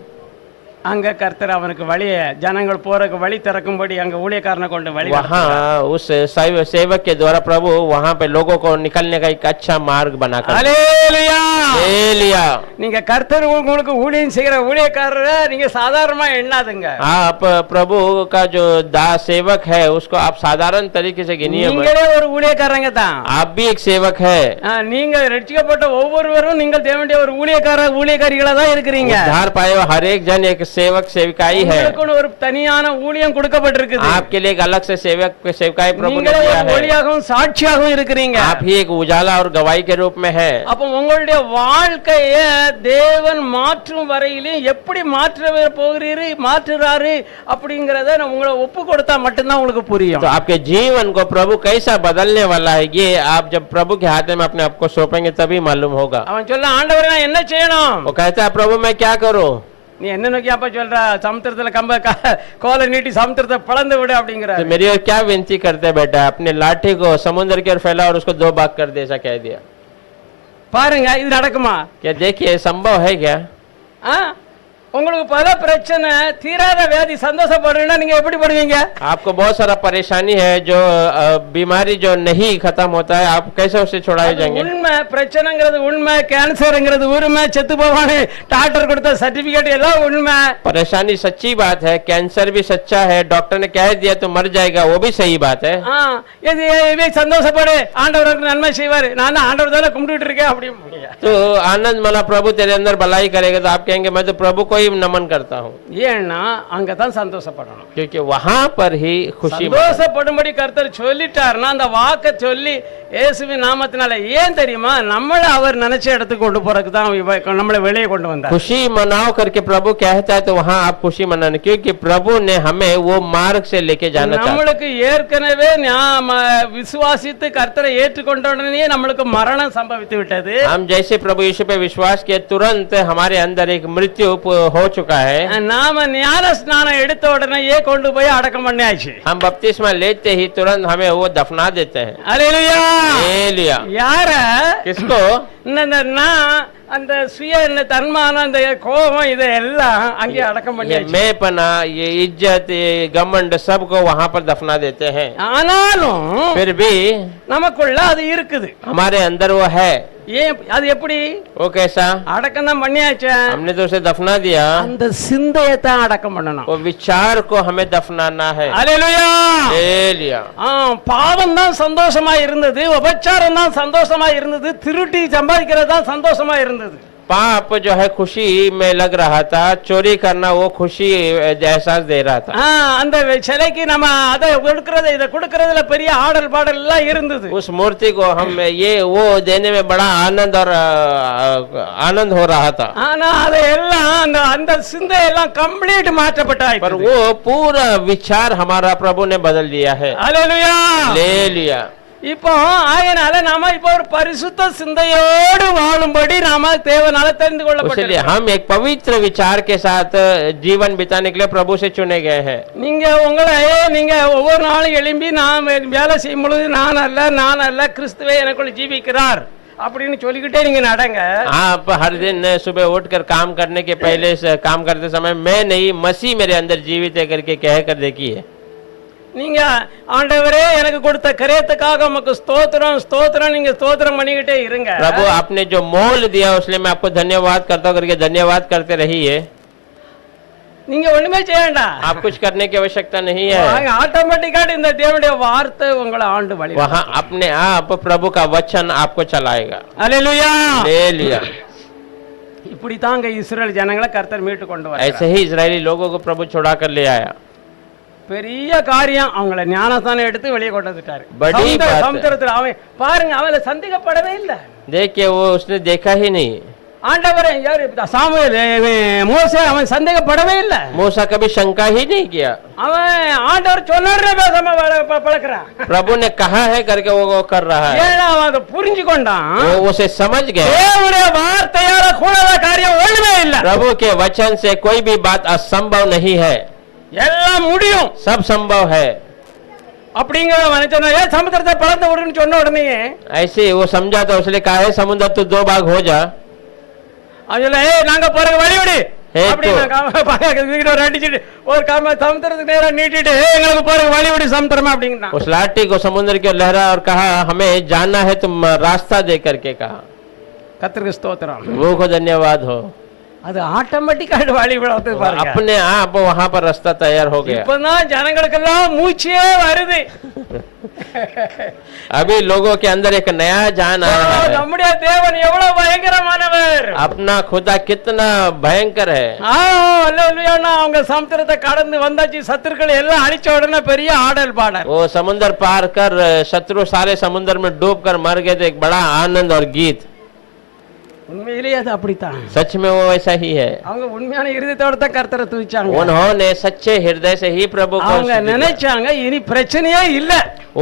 அங்க கர்த்தர் அவனுக்கு வழிய ஜனங்கள் போறதுக்கு வழி திறக்கும்படி அங்க ஊழியக்காரனை கொண்டு வழி वहाँ उस सेवक के द्वारा प्रभु वहाँ पे लोगों को निकलने का एक अच्छा मार्ग बनाकर அல்லேலூயா. लिया. நீங்க கர்த்தர் உங்களுக்கு ஊழியம் செய்யற ஊழியக்காரரை நீங்க சாதாரணமா எண்ணாதுங்க. आप प्रभु का जो दास सेवक है उसको आप साधारण तरीके से गिनिए. நீங்களே ஒரு ஊழியக்காரங்க தான். आप भी एक सेवक है. நீங்க ரட்சிக்கப்பட்ட ஒவ்வொருவரும் நீங்கள் தேவனுடைய ஒரு ஊழியக்காரிகளா தான் இருக்கிறீங்க. उद्धार पाए हुए हर एक जन एक सेवक सेविकाई है. உங்களுக்கு ஒரு தனியான ஊழியம் கொடுக்கப்பட்டிருக்குது. आपके लिए एक अलग से सेवकाई प्रभु ने दिया है. ஒளியாகவும் சாட்சியாகவும் இருக்கிறீங்க. आप ही एक उजाला और गवाही के रूप में है. அப்ப உங்களுடைய வாழ்க்கையை தேவன் மாற்றும் வரையிலே எப்படி மாற்றுறாரு அப்படிங்கறத உங்களை ஒப்பு கொடுத்தா மட்டும்தான் உங்களுக்கு புரியும். तो आपके जीवन को प्रभु कैसा बदलने वाला है ये आप जब प्रभु के हाथ में अपने आप को सौंपेंगे तभी मालूम होगा. அவன் சொல்ல, ஆண்டவரே நான் என்ன செய்யணும்? वो कहता है प्रभु मैं क्या करूं? நீ என்ன நோக்கி அப்ப சொல்ற? சமுத்திரத்துல கோலை நீட்டி சமுத்திரத்தை பிளந்து விடு அப்படிங்கிற. तो मेरी ओर क्या विनती करते बेटा? अपने लाठी को समुद्र की ओर फैला और उसको दो भाग कर दे, ऐसा कह दिया. பாருங்க, இது நடக்குமா? क्या देखिए संभव है क्या? உங்களுக்கு பல பிரச்சனை, தீராத வியாதி, சந்தோஷப்படுறீங்கன்னா நீங்க எப்படி படுவீங்க? आपको बहुत सारा परेशानी है, जो बीमारी जो नहीं खत्म होता है, आप कैसे उससे छुड़ाए जाएंगे? உண்மை, பிரச்சனைங்கிறது உண்மை, கேன்சர்ங்கிறது உண்மை, செத்து போவானே டாக்டர் கொடுத்த சர்டிபிகேட் எல்லாம் உண்மை. परेशानी सच्ची बात है, कैंसर भी सच्चा है, डॉक्टर ने कह दिया तो मर जाएगा, वो भी सही बात है. இது சந்தோஷப்படு, ஆண்டவருக்கு நன்மை செய்வாரு, நான் ஆண்டவர் தானே கும்பிட்டு இருக்கேன் அப்படி அல்லேலூயா. तो आनंद माना प्रभु तेरे अंदर भलाई करेगा, तो आप कहेंगे मैं तो प्रभु को ही नमन करता हूँ, ஏன்னா அங்கதான் சந்தோஷப்படணும். क्योंकि वहां पर ही खुशी मिलती है। சந்தோஷப்படும்படி கர்த்தர் சொல்லிட்டாருன்னா அந்த வாக்க சொல்லி இயேசுவின் நாமத்தினால, ஏன் தெரியுமா, நம்மள அவர் நினைச்ச இடத்துக்கு கொண்டு போறதுக்கு தான் நம்மளை வெளியே கொண்டு வந்தார். खुशी मनाओ करके प्रभु कहता है, तो वहां आप खुशी मनाने, क्योंकि प्रभु ने हमें वो मार्ग से लेके जाना चाहता है। நம்மளுக்கு ஏற்கனவே விசுவாசித்து கர்த்தரை ஏற்றுக்கொண்ட உடனே நம்மளுக்கு மரணம் சம்பவித்து விட்டது. हम जैसे प्रभु यीशु पे विश्वास किए, तुरंत हमारे अंदर एक मृत्यु हो चुका है। நாம ஞான ஸ்நானம் எடுத்த உடனே கொண்டு போய் அடக்கம் பண்ணியாச்சு. हम बपतिस्मा लेते ही तुरंत हमें वो दफना देते हैं। அல்லேலூயா. हालेलुया। யார? किसको? நான் அந்த சுய தன்மானம், அந்த கோபம், இதெல்லாம் அங்கே அடக்கம் ये பண்ணியாச்சு. मैं पना, ये इज्जत, ये घमंड, सबको वहां पर दफना देते हैं। ஆனாலும் फिर भी நமக்குள்ள அது இருக்குது. हमारे अंदर वो है। ஏன் அது எப்படி? वो कैसा? அடக்கம் தான் பண்ணியாச்சு. हमने तो उसे दफना दिया, அந்த சிந்தையை தான் அடக்கம் பண்ணணும். वो विचार को हमें दफनाना है। அல்லேலூயா. हालेलुया। பாவம் தான் சந்தோஷமா இருந்தது, உபச்சாரம் தான் சந்தோஷமா இருந்தது, திருட்டி சம்பாதிக்கிறது தான் சந்தோஷமா இருந்தது. पाप जो है खुशी में लग रहा था, चोरी करना वो खुशी एहसास दे रहा था। அந்த சிலைக்கு நம்ம அதை கொடுக்கறது இதை கொடுக்கறதுல பெரிய ஆடல் பாடல் எல்லாம் இருந்தது. उस मूर्ति को हम ये वो देने में बड़ा आनंद और आनंद हो रहा था, ஆனா அதெல்லாம் அந்த சிந்தை எல்லாம் கம்ப்ளீட் மாற்றப்பட்டாய். पर वो पूरा विचार हमारा प्रभु ने बदल दिया है। அல்லேலூயா. हालेलुया। இப்போ ஆயனால நாம இப்போ ஒரு பரிசுத்த சிந்தையோடு வாழும்படி நாம தேவனால தெரிந்து इसलिए கொள்ளப்பட்டிருக்கிறோம். हम एक पवित्र विचार के साथ जीवन बिताने के लिए प्रभु से चुने गए हैं। நீங்க நீங்க ஒவ்வொரு நாளும் எழும்பி நான் வேலை செய்யும் பொழுது நான் அல்ல கிறிஸ்துவே எனக்குள்ள ஜீவிக்கிறார் அப்படின்னு சொல்லிக்கிட்டே நீங்க நடங்க. आप हर दिन सुबह उठकर काम करने के पहले काम करते समय मैं नहीं, मसीह मेरे अंदर जीवित है करके कह कर देखिए। நீங்க ஆண்டவரே எனக்கு கொடுத்த கரியத்துக்காக உமக்கு ஸ்தோத்திரம் ஸ்தோத்திரம் நீங்க ஸ்தோத்திரம் பண்ணிக்கிட்டே இருங்க. प्रभु आपने जो मोल दिया उसलिए मैं आपको धन्यवाद करता हूँ करके धन्यवाद करते रहिए। நீங்க ஒண்ணுமே செய்ய வேண்டாம். आप कुछ करने की आवश्यकता नहीं है, ஆட்டோமேட்டிக்கா இந்த தேவனுடைய வார்த்தை உங்களை ஆண்டு வழி. वहाँ अपने आप प्रभु का वचन आपको चलाएगा। அல்லேலூயா. हालेलुया। இப்படி தாங்க இஸ்ரேல் ஜனங்களை கர்த்தர் மீட்டு கொண்டு வரார். ऐसे ही इजरायली लोगों को प्रभु छुड़ा कर ले आया। பெரிய காரியம், அவங்கள ஞானஸ்தானம் எடுத்து வெளியே கொண்டு வந்துட்டாரு. बड़ी बात है। சமுத்திரத்துல அவன் பாருங்க, அவன் சந்தேகப்படவே இல்லை. देखिए वो उसने देखा ही नहीं। ஆண்டவரே யாரு சாமுவேல் மோசே அவன் சந்தேகப்படவே இல்லை. मूसा कभी शंका ही नहीं किया। அவன் ஆண்டவர் சொன்னே பேசாம பழக்கிறான். प्रभु ने कहा है करके वो कर रहा है, ஏன்னா அவன் அதை புரிஞ்சு கொண்டான். वो उसे समझ गए। தேவனுடைய வார்த்தையால கூடாத காரியம் ஒண்ணுமே இல்லை. प्रभु के वचन से कोई भी बात असंभव नहीं है, எல்லாம் முடியும், सब संभव है। அப்படிங்கிற சொன்ன சமுத்திரத்தை பழந்த விடுன்னு சொன்ன உடனே ऐसे वो समझा तो उसने कहा है समुद्र तू दो भाग हो जा। அதுல நாங்க போற வழி விடு ஏய், அப்படின்னு அடிச்சுட்டு ஒரு சமுத்திரத்துக்கு நேரம் நீட்டிட்டு எங்களுக்கு போற வழி விடு சமுத்திரமா அப்படிங்கிறான். उस लाठी को समुद्र की ओर लहरा और कहा हमें जानना है, तुम रास्ता दे करके कहा। கர்த்தருக்கு ஸ்தோத்திரம். वो को धन्यवाद हो, அது ஆட்டோமேட்டிக்கா வழி விடுறது பாருங்க. अपने आप वहां पर रास्ता तैयार हो गया। இப்பதான் ஜனங்களுக்கெல்லாம் மூச்சே வருது. अभी लोगों के अंदर एक नया जान आया है, நம்முடைய தேவன் எவ்வளவு பயங்கரமானவர், अपना खुदा कितना भयंकर है। அல்லேலூயா. அவங்க சமுத்திரத்தை கடந்து வந்தாச்சு, சத்துருக்களை எல்லாம் அழிச்ச உடனே பெரிய ஆடல் பாடல். वो समुद्र पार कर शत्रु सारे समुद्र में डूब कर मर गए, तो एक बड़ा आनंद और गीत। உண்மையிலேயே அது அப்படித்தான். सच में वो ऐसा ही है। அவங்க உண்மையான இருதயத்தோட தான் கர்த்தரை துதிச்சாங்க. उन्होंने सच्चे हृदय से ही प्रभु को அவங்க நினைச்சாங்க இனி பிரச்சனையே இல்ல.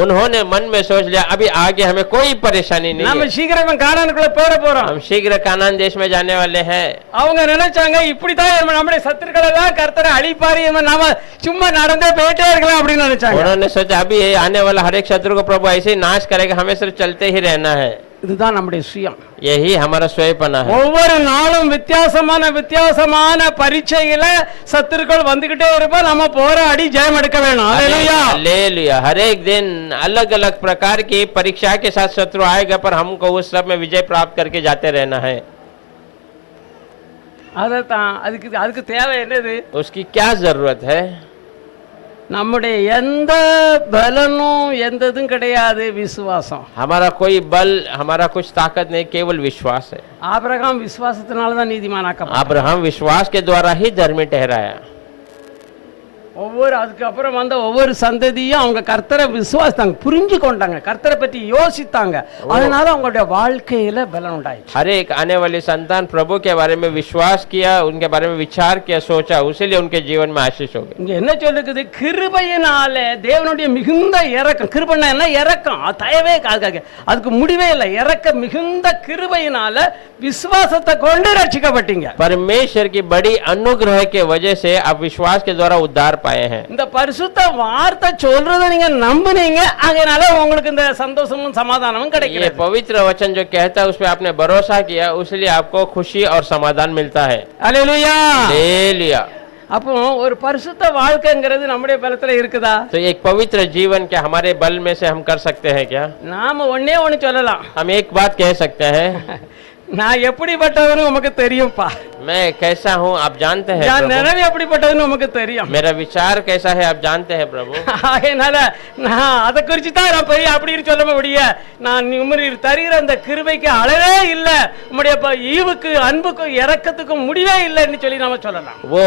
उन्होंने मन में सोच लिया अभी आगे हमें कोई परेशानी नहीं நம்ம है, சீக்கிரமா கானானுக்குள்ள போற போறோம். हम शीघ्र कानान देश में जाने वाले हैं। அவங்க நினைச்சாங்க இப்படித்தான் நம்முடைய சத்துருக்கள் எல்லாம் கர்த்தரை அழிப்பாரு, நாம சும்மா நடந்தே போயிட்டே இருக்கலாம் அப்படின்னு நினைச்சாங்க. उन्होंने सोचा अभी आने वाला हर एक शत्रु को प्रभु ऐसे ही नाश करेगा, हमें सिर्फ चलते ही रहना है। இதுதான் நம்முடைய சுயம். यही हमारा स्वयंपना है। ஒவ்வொரு நாளும் வித்தியாசமான பரீட்சையில சத்துருக்கள் வந்துகிட்டே இருப்பா, நம்ம போராடி ஜெயம் எடுக்க வேணும். அல்லேலூயா. हालेलुया। हर एक दिन अलग अलग प्रकार की परीक्षा के साथ शत्रु आएगा, पर हमको उस सब में विजय प्राप्त करके जाते रहना है। அதத்தான் அதுக்கு தேவை என்னது? उसकी क्या जरूरत है? நம்முடைய எந்த பலனும் எந்த இதுவும் கிடையாது, விசுவாசம். हमारा कोई बल, हमारा कुछ ताकत नहीं, केवल विश्वास है। ஆபிரகாம் விசுவாசத்தினால தான் நீதிமானாக்கப்பட்டான். अब्राहम विश्वास के द्वारा ही धर्मी ठहराया। அதுக்கப்புறம் வந்த ஒவ்வொரு சந்ததியும் அவங்க கர்த்தரை விசுவாசித்தாங்க, புரிஞ்சு கொண்டாங்க, கர்த்தரை பற்றி யோசித்தாங்க. அதனால அவங்களுடைய வாழ்க்கையில பலன் உண்டாயிடுச்சு. हर एक आने वाली संतान प्रभु के बारे में विश्वास किया, उनके बारे में विचार किया, सोचा, उसीलिए उनके जीवन में आशीष हो गई। இங்க என்ன சொல்லுது? கிருபையினால தேவனுடைய மிகுந்த இரக்கம். கிருபைனா என்ன? இரக்கம். அது தயவே அதுக்கு முடிவே இல்லை. இரக்க மிகுந்த கிருபையினால விசுவாசத்தை கொண்டு ரட்சிக்கப்பட்டீங்க. परमेश्वर की बड़ी अनुग्रह के वजह से आप विश्वास के द्वारा उद्धार पाए हैं। இந்த பரிசுத்த வார்த்தை சொல்றதை நீங்க நம்புனீங்க, அதனால உங்களுக்கு இந்த சந்தோஷமும் சமாதானமும் ये கிடைக்கிறது. पवित्र वचन जो कहता है उस पे आपने भरोसा किया, उसलिए आपको खुशी और समाधान मिलता है। அல்லேலூயா. हालेलुया। அப்போ ஒரு பரிசுத்த வாழ்க்கைங்கிறது நம்முடைய பலத்துல இருக்குதா? तो एक पवित्र जीवन क्या हमारे बल में से हम कर सकते हैं क्या? நாம ஒண்ணே ஒண்ணு சொல்லலாம், हम एक बात कह सकते हैं, நான் எப்படிப்பட்டவன்னு உமக்கு தெரியும்ப்பா. मैं कैसा हूँ आप जानते हैं நான் प्रभु। நினைவு எப்படிப்பட்டதுன்னு உமக்கு தெரியும். मेरा विचार कैसा है आप जानते हैं प्रभु। அதனால நான் அதை குறிச்சு தான் நான் பெரிய அப்படின்னு சொல்ல முடியும். நான் உம்முடைய தருகிற அந்த கிருபைக்கு அளவே இல்லை, உம்முடைய ஈவுக்கு அன்புக்கும் இரக்கத்துக்கும் முடிவே இல்லைன்னு சொல்லி நாம சொல்லலாம். वो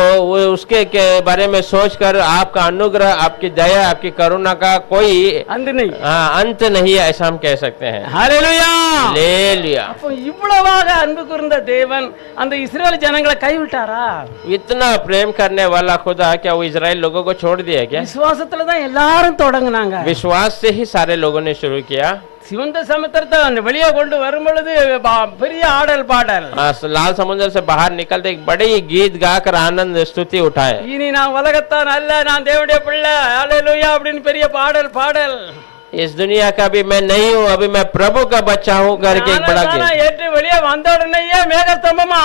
उसके के बारे में सोचकर आपका अनुग्रह, आपकी दया, आपकी करुणा का कोई அந்த नहीं. अंत नहीं है, ऐसा हम कह सकते हैं। ஹல்லேலூயா. हालेलुया। அப்போ இவ்வளவாக அன்பு கூர்ந்த தேவன் அந்த இஸ்ரவேல் ஜனங்களை கைவிட்டாரா? इतना प्रेम करने वाला खुदा क्या वो इजराइल लोगों को छोड़ दिया क्या? விசுவாசத்துல தான் எல்லாரும் தொடங்குனாங்க. विश्वास से ही सारे लोगों ने शुरू किया। சிவந்த சமுத்திரத்தை அந்த வெளியே கொண்டு வரும் பொழுது பெரிய ஆடல் பாடல். लाल समुद्र से बाहर निकलते एक बड़े गीत गाकर आनंद स्तुति उठाए। இனி நான் உலகத்தான் அல்ல, நான் தேவனுடைய பிள்ளை, ஹல்லேலூயா அப்படின்னு பெரிய பாடல் பாடல். इस दुनिया का भी मैं नहीं हूँ, अभी मैं प्रभु का बच्चा हूँ करके एक बड़ा गीत। ஏற்று வெளியே வந்த உடனேயே மேக ஸ்தம்பமா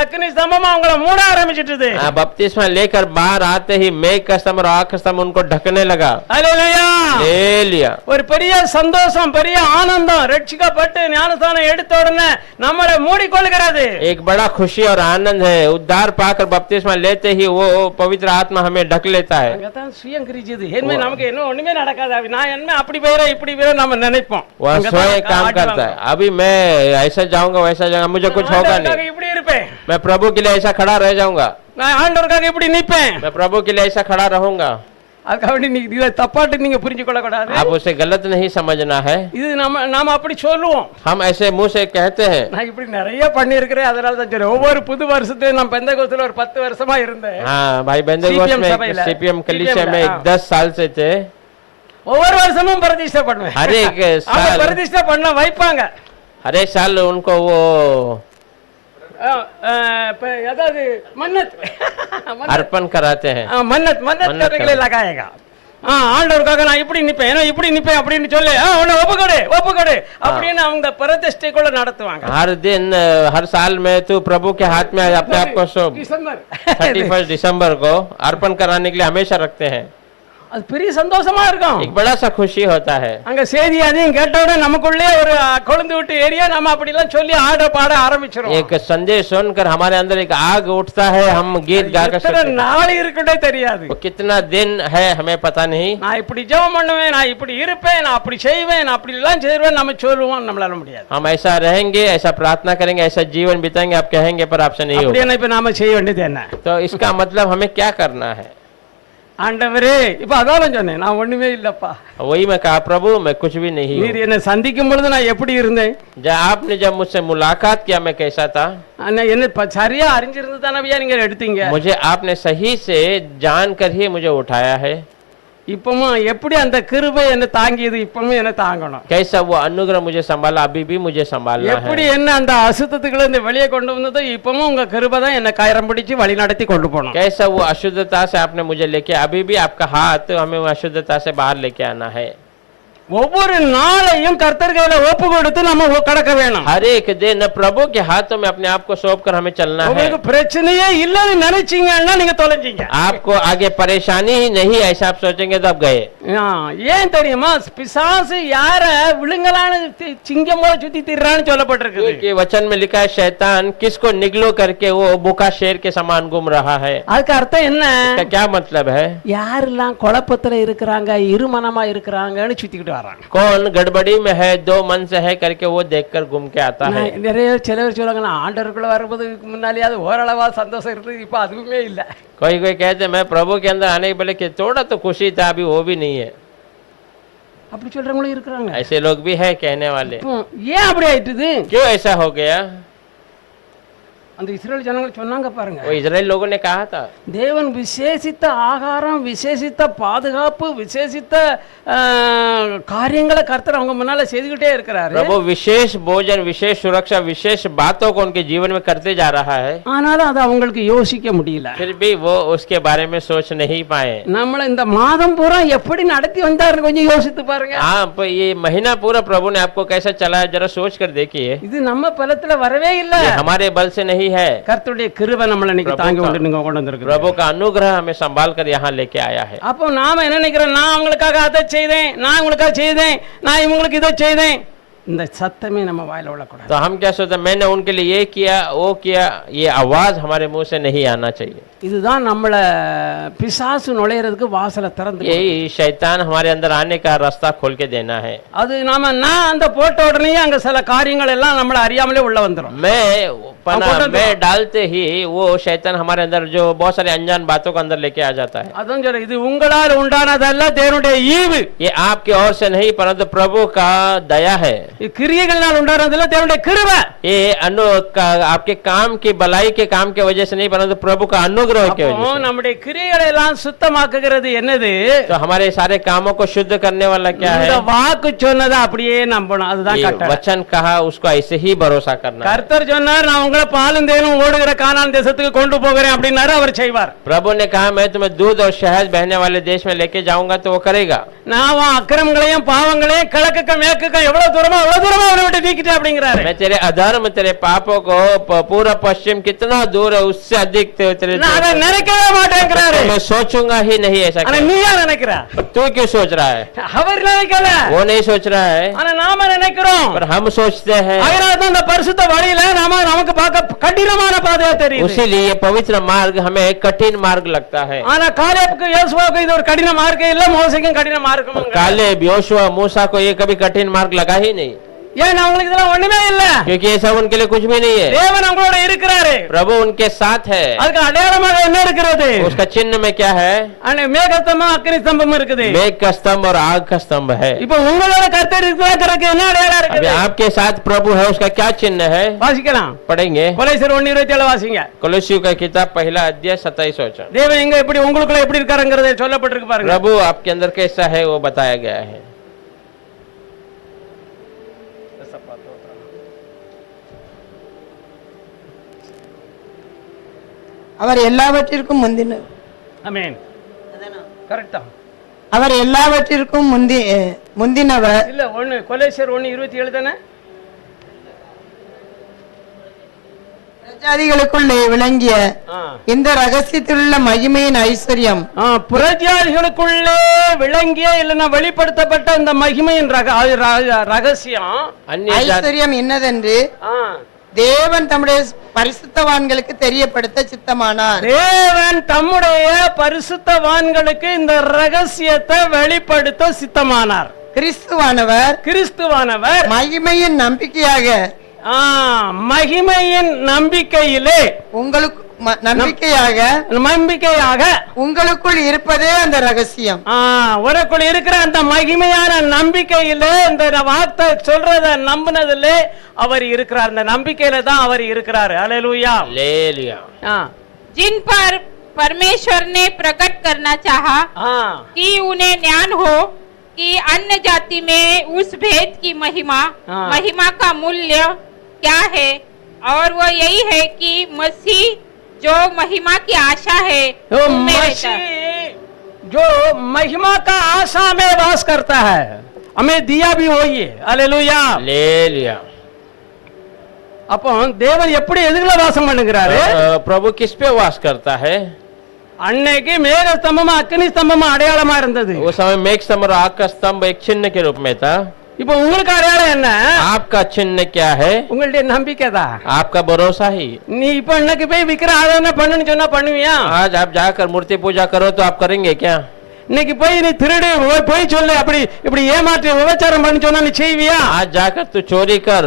அக்னி ஸ்தம்பமா அவங்கள மூட ஆரம்பிச்சிட்டுது. बपतिस्मा लेकर बाहर आते ही मेघ का स्तंभ और आग का स्तंभ उनको ढकने लगा। ஹல்லேலூயா. हालेलुया। ஒரு பெரிய சந்தோஷம், பெரிய ஆனந்தம், ரட்சிக்கப்பட்டு ஞானஸ்நானம் எடுத்த உடனே நம்மளை மூடிக்கொள்கிறது. एक बड़ा खुशी और आनंद है, उद्धार पाकर बपतिस्मा लेते ही वो पवित्र आत्मा हमें ढक लेता है। அங்கதான் சுயம் கிரிச்சது. என்ன நமக்கு என்ன ஒண்ணுமே நடக்காது, நான் என்ன அப்படி போயிடும் இப்படி போயிடும் நம்ம நினைப்போம். वह स्वयं काम करता है, अभी मैं ऐसा जाऊंगा वैसा जाऊंगा, मुझे कुछ होगा नहीं, இப்படி இருப்பேன், मैं प्रभु के लिए ऐसा खड़ा रह जाऊंगा, நான் ஆண்டவருக்காக இப்படி நிப்பேன். मैं प्रभु के लिए ऐसा खड़ा रहूंगा। அதுக்காக நீங்க இதை தப்பாட்டு நீங்க புரிஞ்சு கொள்ள கூடாது. आप उसे गलत नहीं समझना है। இது நாம அப்படி சொல்லுவோம், हम ऐसे मुंह से कहते हैं। நான் இப்படி நிறைய பண்ணியிருக்கிறேன், அதனால தான் சொல்றேன். ஒவ்வொரு புது வருஷத்தையும் நான் பெந்தகோஸ்துல ஒரு 10 வருஷமா இருந்தேன். हाँ भाई बेंदेगोस में सीपीएम कलीसिया में 10 साल से थे। ஒவ்வொரு வருஷமும் பிரதிஷ்டை பண்ணுவேன். हर एक அவங்க साल பிரதிஷ்டை பண்ண வைப்பாங்க. हर एक साल उनको वो அதாவது மன்னத் अर्पण कराते हैं। மன்னத் கரைகளை லகாயேகா. ஆண்டவருக்காக நான் இப்படி நிப்பேன், இப்படி நிப்பேன் அப்படின்னு சொல்லி உன்னை ஒப்புக்கொடு அப்படின்னு அவங்க பிரதிஷ்டைக்குள்ள நடத்துவாங்க. हर दिन हर साल में तू प्रभु के हाथ में अपने आप को सौंप। டிசம்பர் 31 दिसंबर को अर्पण कराने के लिए हमेशा रखते हैं। அது பெரிய சந்தோஷமா இருக்கும். एक बड़ा सा खुशी होता है। அங்க செய்தி அதையும் கேட்ட உடனே நமக்குள்ளே ஒரு கொழுந்து விட்டு ஏரியா நம்ம அப்படி எல்லாம் சொல்லி ஆட பாட ஆரம்பிச்சிரும். एक संदेश सुनकर हमारे अंदर एक आग उठता है, हम गीत गाकर எத்தனை நாள் இருக்குன்னே தெரியாது. वो कितना दिन है हमें पता नहीं। நான் இப்படி ஜெபம் பண்ணுவேன், நான் இப்படி இருப்பேன், நான் அப்படி செய்வேன், நான் அப்படி எல்லாம் செய்வேன் நம்ம சொல்லுவோம், நம்மளால முடியாது. हम ऐसा रहेंगे, ऐसा प्रार्थना करेंगे, ऐसा जीवन बिताएंगे, आप कहेंगे पर आपसे नहीं அப்படி होगा। என்ன இப்ப நாம செய்ய வேண்டியது என்ன? तो इसका मतलब हमें क्या करना है? ஆண்டவரே, இப்ப அதான் சொன்னேன், நான் ஒண்ணுமே இல்லப்பா. वही मैं कहा प्रभु मैं कुछ भी नहीं நீர் हूँ। என்னை சந்திக்கும் பொழுது நான் எப்படி இருந்தேன்? जब मुझसे मुलाकात किया मैं कैसा था? என்ன சரியா அறிஞ்சிருந்து தானே நீங்க எடுத்தீங்க. मुझे आपने सही से जानकर ही मुझे उठाया है। இப்பவும் எப்படி அந்த கிருபை என்ன தாங்கியது, இப்பவும் என்ன தாங்கணும். कैसा वो अनुग्रह मुझे संभाला, अभी भी मुझे संभालना எப்படி है। என்ன அந்த அசுத்தத்துக்குள்ள இருந்து வெளியே கொண்டு வந்ததோ இப்பவும் உங்க கிருபை தான் என்ன கயிறம் பிடிச்சு வழி நடத்தி கொண்டு போகணும். कैसा वो अशुद्धता से आपने मुझे लेके, अभी भी आपका हाथ हमें वो अशुद्धता से बाहर लेके आना है। ஒவ்வொரு நாளையும் கர்த்தர் கையில ஒப்பு கொடுத்து நம்ம கடக்க வேணும். हर एक दिन प्रभु के हाथों में अपने आप को सौंप कर हमें चलना है। உங்களுக்கு பிரச்சனையே இல்லன்னு நினைச்சீங்கன்னா நீங்க தொலைஞ்சீங்க. आपको आगे परेशानी ही नहीं ऐसा आप सोचेंगे तो आप गए। ஏன் தெரியுமா? பிசாசு யார விழுங்கலான சிங்கம் போல சுத்தி திரிறான்னு சொல்லப்பட்டிருக்குது. क्योंकि वचन में लिखा है शैतान किसको निगलो करके वो भूखा शेर के समान घूम रहा है। அதுக்கு அர்த்தம் என்ன? इसका क्या मतलब है? யாரெல்லாம் குழப்பத்துல இருக்கிறாங்க, இருமனமா இருக்கிறாங்கன்னு சுத்திக்கிட்டு வராங்க. कौन गड़बड़ी में है, दो मन से है करके वो देखकर घूम के आता है। நிறைய சிலர் சொல்லுவாங்க, நான் ஆண்டவருக்குள்ள வரும்போதுக்கு முன்னாலேயாவது ஓரளவா சந்தோஷம் இருந்தது, இப்ப அதுவுமே இல்ல. कोई कोई कहते मैं प्रभु के अंदर आने के पहले कि थोड़ा तो खुशी था, अभी वो भी नहीं है। அப்படி சொல்றவங்களும் இருக்கிறாங்க. ऐसे लोग भी है कहने वाले। ஏன் அப்படி ஆயிட்டுது? क्यों ऐसा हो गया? அந்த இஸ்ரேல் ஜனங்கள் சொன்னாங்க பாருங்க, वो इजराइल लोगों ने कहा था தேவன் விசேஷித்த ஆகாரம், விசேஷித்த பாதுகாப்பு, விசேஷித்த காரியங்களை கர்த்தர் அவங்க முன்னால செய்துகிட்டே இருக்கிறாரு. प्रभु विशेष भोजन, विशेष सुरक्षा, विशेष बातों को उनके जीवन में करते जा रहा है, ஆனாலும் அது அவங்களுக்கு யோசிக்க முடியல. फिर भी वो उसके बारे में सोच नहीं पाए। நம்மள இந்த மாதம் பூரா எப்படி நடத்தி வந்தாருன்னு கொஞ்சம் யோசித்து பாருங்க. आप ये महीना पूरा प्रभु ने आपको कैसा चलाया जरा सोच कर देखिए। இது நம்ம பலத்துல வரவே இல்ல, ये हमारे बल से नहीं है, கர்த்தருடைய கிருபை நம்மள இன்னைக்கு தாங்கி கொண்டு வந்திருக்கு. प्रभु का अनुग्रह हमें संभाल कर यहाँ लेके आया है। அப்போ நாம என்ன நினைக்கிறோம்? நான் அவங்களுக்காக அதை செய்தேன், நான் உங்களுக்காக செய்தேன், நான் இவங்களுக்கு இதை செய்தேன். இந்த சத்தமே நம்ம வாயில விழக்கூடாது. तो हम क्या सोचते मैंने उनके लिए ये किया वो किया, ये आवाज हमारे मुंह से नहीं आना चाहिए। இதுதான் நம்மள பிசாசு நுழையிறதுக்கு வாசலை திறந்து, यही शैतान हमारे अंदर आने का रास्ता खोल के देना है। அது நாம நான் அந்த போட்ட உடனே அங்க சில காரியங்கள் எல்லாம் நம்மள அறியாமலே உள்ள வந்துரும். मैं डालते ही वो शैतान हमारे अंदर जो बहुत सारे अनजान बातों को अंदर लेके आ जाता है। அதான் சொல்ற, இது உங்களால் உண்டானதல்ல, தேவனுடைய ஈவு. ये आपकी ओर से नहीं परंतु प्रभु का दया है। இது கிரியைகளால் உண்டானதல்ல, தேவனுடைய கிருபை. ये आपके काम की भलाई के काम की वजह से नहीं परंतु प्रभु का अनुग्रह की वजह से। நம்முடைய கிரியைகளை எல்லாம் சுத்தமாக்குகிறது என்னது? तो हमारे सारे कामों को शुद्ध करने वाला क्या है? இந்த வாக்கு சொன்னதை அப்படியே நம்பணும், அதுதான் ये கட்டளை. वचन कहा उसको ऐसे ही भरोसा करना है। கர்த்தர் சொன்னார், நான் உங்களை பாலும் தேனும் ஓடுகிற கானான் தேசத்துக்கு கொண்டு போகிறேன் அப்படின்னாரு, அவர் செய்வார். प्रभु ने कहा मैं तुम्हें दूध और शहद बहने वाले देश में लेके जाऊंगा तो वो करेगा। நான் அக்கிரமங்களையும் பாவங்களையும் கிழக்குக்கும் மேற்குக்கும் எவ்வளவு தூரமா அவரை விட்டு நீக்கிட்டேன் அப்படிங்கிறாரு. मैं तेरे अधर्म तेरे पापों को पूरा पश्चिम कितना दूर है उससे अधिक तेरे நான் அதை நினைக்கவே மாட்டேங்கிறாரு. मैं सोचूंगा ही नहीं ऐसा। ஆனா நீ யார் நினைக்கிற? तू क्यों सोच रहा है? அவர் நினைக்கல, वो नहीं सोच रहा है ஆனா நாம நினைக்கிறோம். पर हम सोचते हैं। அதனால தான் இந்த பரிசுத்த வழியில நமக்கு பார்க்க கடினமான பாதையா தெரியுது. उसीलिए पवित्र मार्ग हमें कठिन मार्ग लगता है। ஆனா காலேபுக்கு யோசுவாவுக்கு இது ஒரு கடின மார்க்கம் இல்ல, மோசேக்கும் கடின மார்க்கம். कालेब योशुआ मूसा को ये कभी कठिन मार्ग लगा ही नहीं, ஏன் அவங்களுக்கு இதெல்லாம் ஒண்ணுமே இல்ல, क्योंकि ये सब उनके लिए कुछ भी नहीं है। தேவன் அவங்களோட இருக்கிறாரு, प्रभु उनके साथ है। அதுக்கு அடையாளமாக என்ன இருக்கிறது? उसका चिन्ह में क्या है? மேகஸ்தம்பம் அக்னி ஸ்தம்பம் இருக்குது. मेघ का स्तंभ और आग का स्तंभ है। இப்போ உங்களோட கர்த்தர் இருக்கிறதுக்கு என்ன அடையாளம் अभी இருக்குது? आपके साथ प्रभु है उसका क्या चिन्ह है? வாசிக்கலாம், पढ़ेंगे கொலைசர் 1:27 வாசிங்க. कोलोसियों का किताब पहला अध्याय 27 वचन। தேவன் எங்க எப்படி உங்களுக்குள்ள எப்படி இருக்காருங்கிறது சொல்லப்பட்டிருக்கு பாருங்க. प्रभु आपके अंदर कैसा है वो बताया गया है। அவர் எல்லாவற்றிற்கும் முந்தின ஆமென். கரெக்ட்டா? அவர் எல்லாவற்றிற்கும் முந்தினவர். இல்ல கொலைசர் 1:27 தானே? பிரஜாதிகளுக்குள்ளே விளங்கிய இந்த ரகசியத்திலுள்ள மகிமையின் ஐஸ்வர்யம், புறஜாதிகளுக்குள்ளே விளங்கிய இல்லைன்னா வெளிப்படுத்தப்பட்ட இந்த மகிமையின் ரகசியம் ஐஸ்வர்யம் என்னதென்று தேவன் தம்முடைய பரிசுத்தவான்களுக்கு தெரியப்படுத்த சித்தமானார். தேவன் தம்முடைய பரிசுத்தவான்களுக்கு இந்த ரகசியத்தை வெளிப்படுத்த சித்தமானார். கிறிஸ்துவானவர் மகிமையின் நம்பிக்கையாக, மகிமையின் நம்பிக்கையிலே உங்களுக்கு நம்பிக்கையாக உங்களுக்குள் இருப்பதே அந்த ரகசியம். உனக்குள் இருக்கிற அந்த மகிமையான நம்பிக்கையிலே இந்த வார்த்தை சொல்றத நம்பினதிலே அவர் இருக்கிறார். அந்த நம்பிக்கையில தான் அவர் இருக்கிறார். அல்லேலூயா, அல்லேலூயா। जिन पर परमेश्वर ने प्रकट करना चाहा कि उन्हें ज्ञान हो कि अन्य जाति में उस भेद की महिमा का मूल्य क्या है, और वो यही है कि मसीह जो महिमा की आशा है जो महिमा का आशा में वास करता है, हमें दिया भी वही है हालेलूया ले लिया। அப்போ தேவன் எப்படி எதுல வாசம் பண்ணுகிறாரு प्रभु किस पे वास करता है? அன்னைக்கு மேக ஸ்தம்பமா அக்னி ஸ்தம்பமா அடையாளமா இருந்தது उस समय मेघ स्तंभ और आग का स्तंभ एक चिन्ह के रूप में था। இப்போ உங்களுக்கு அடையாளம் என்ன आपका चिन्ह क्या है? உங்களுடைய நம்பிக்கை தான் आपका भरोसा ही। நீ இப்ப இன்னைக்கு போய் விக்கிர ஆராதனை பண்ணுன்னு சொன்னா பண்ணுவியா आज आप जाकर मूर्ति पूजा करो तो आप करेंगे क्या? இன்னைக்கு போய் நீ திருடு போய் சொல்லு அப்படி இப்படி ஏமாற்றி விபச்சாரம் பண்ணி சொன்னா நீ செய்வியா आज जाकर तू चोरी कर,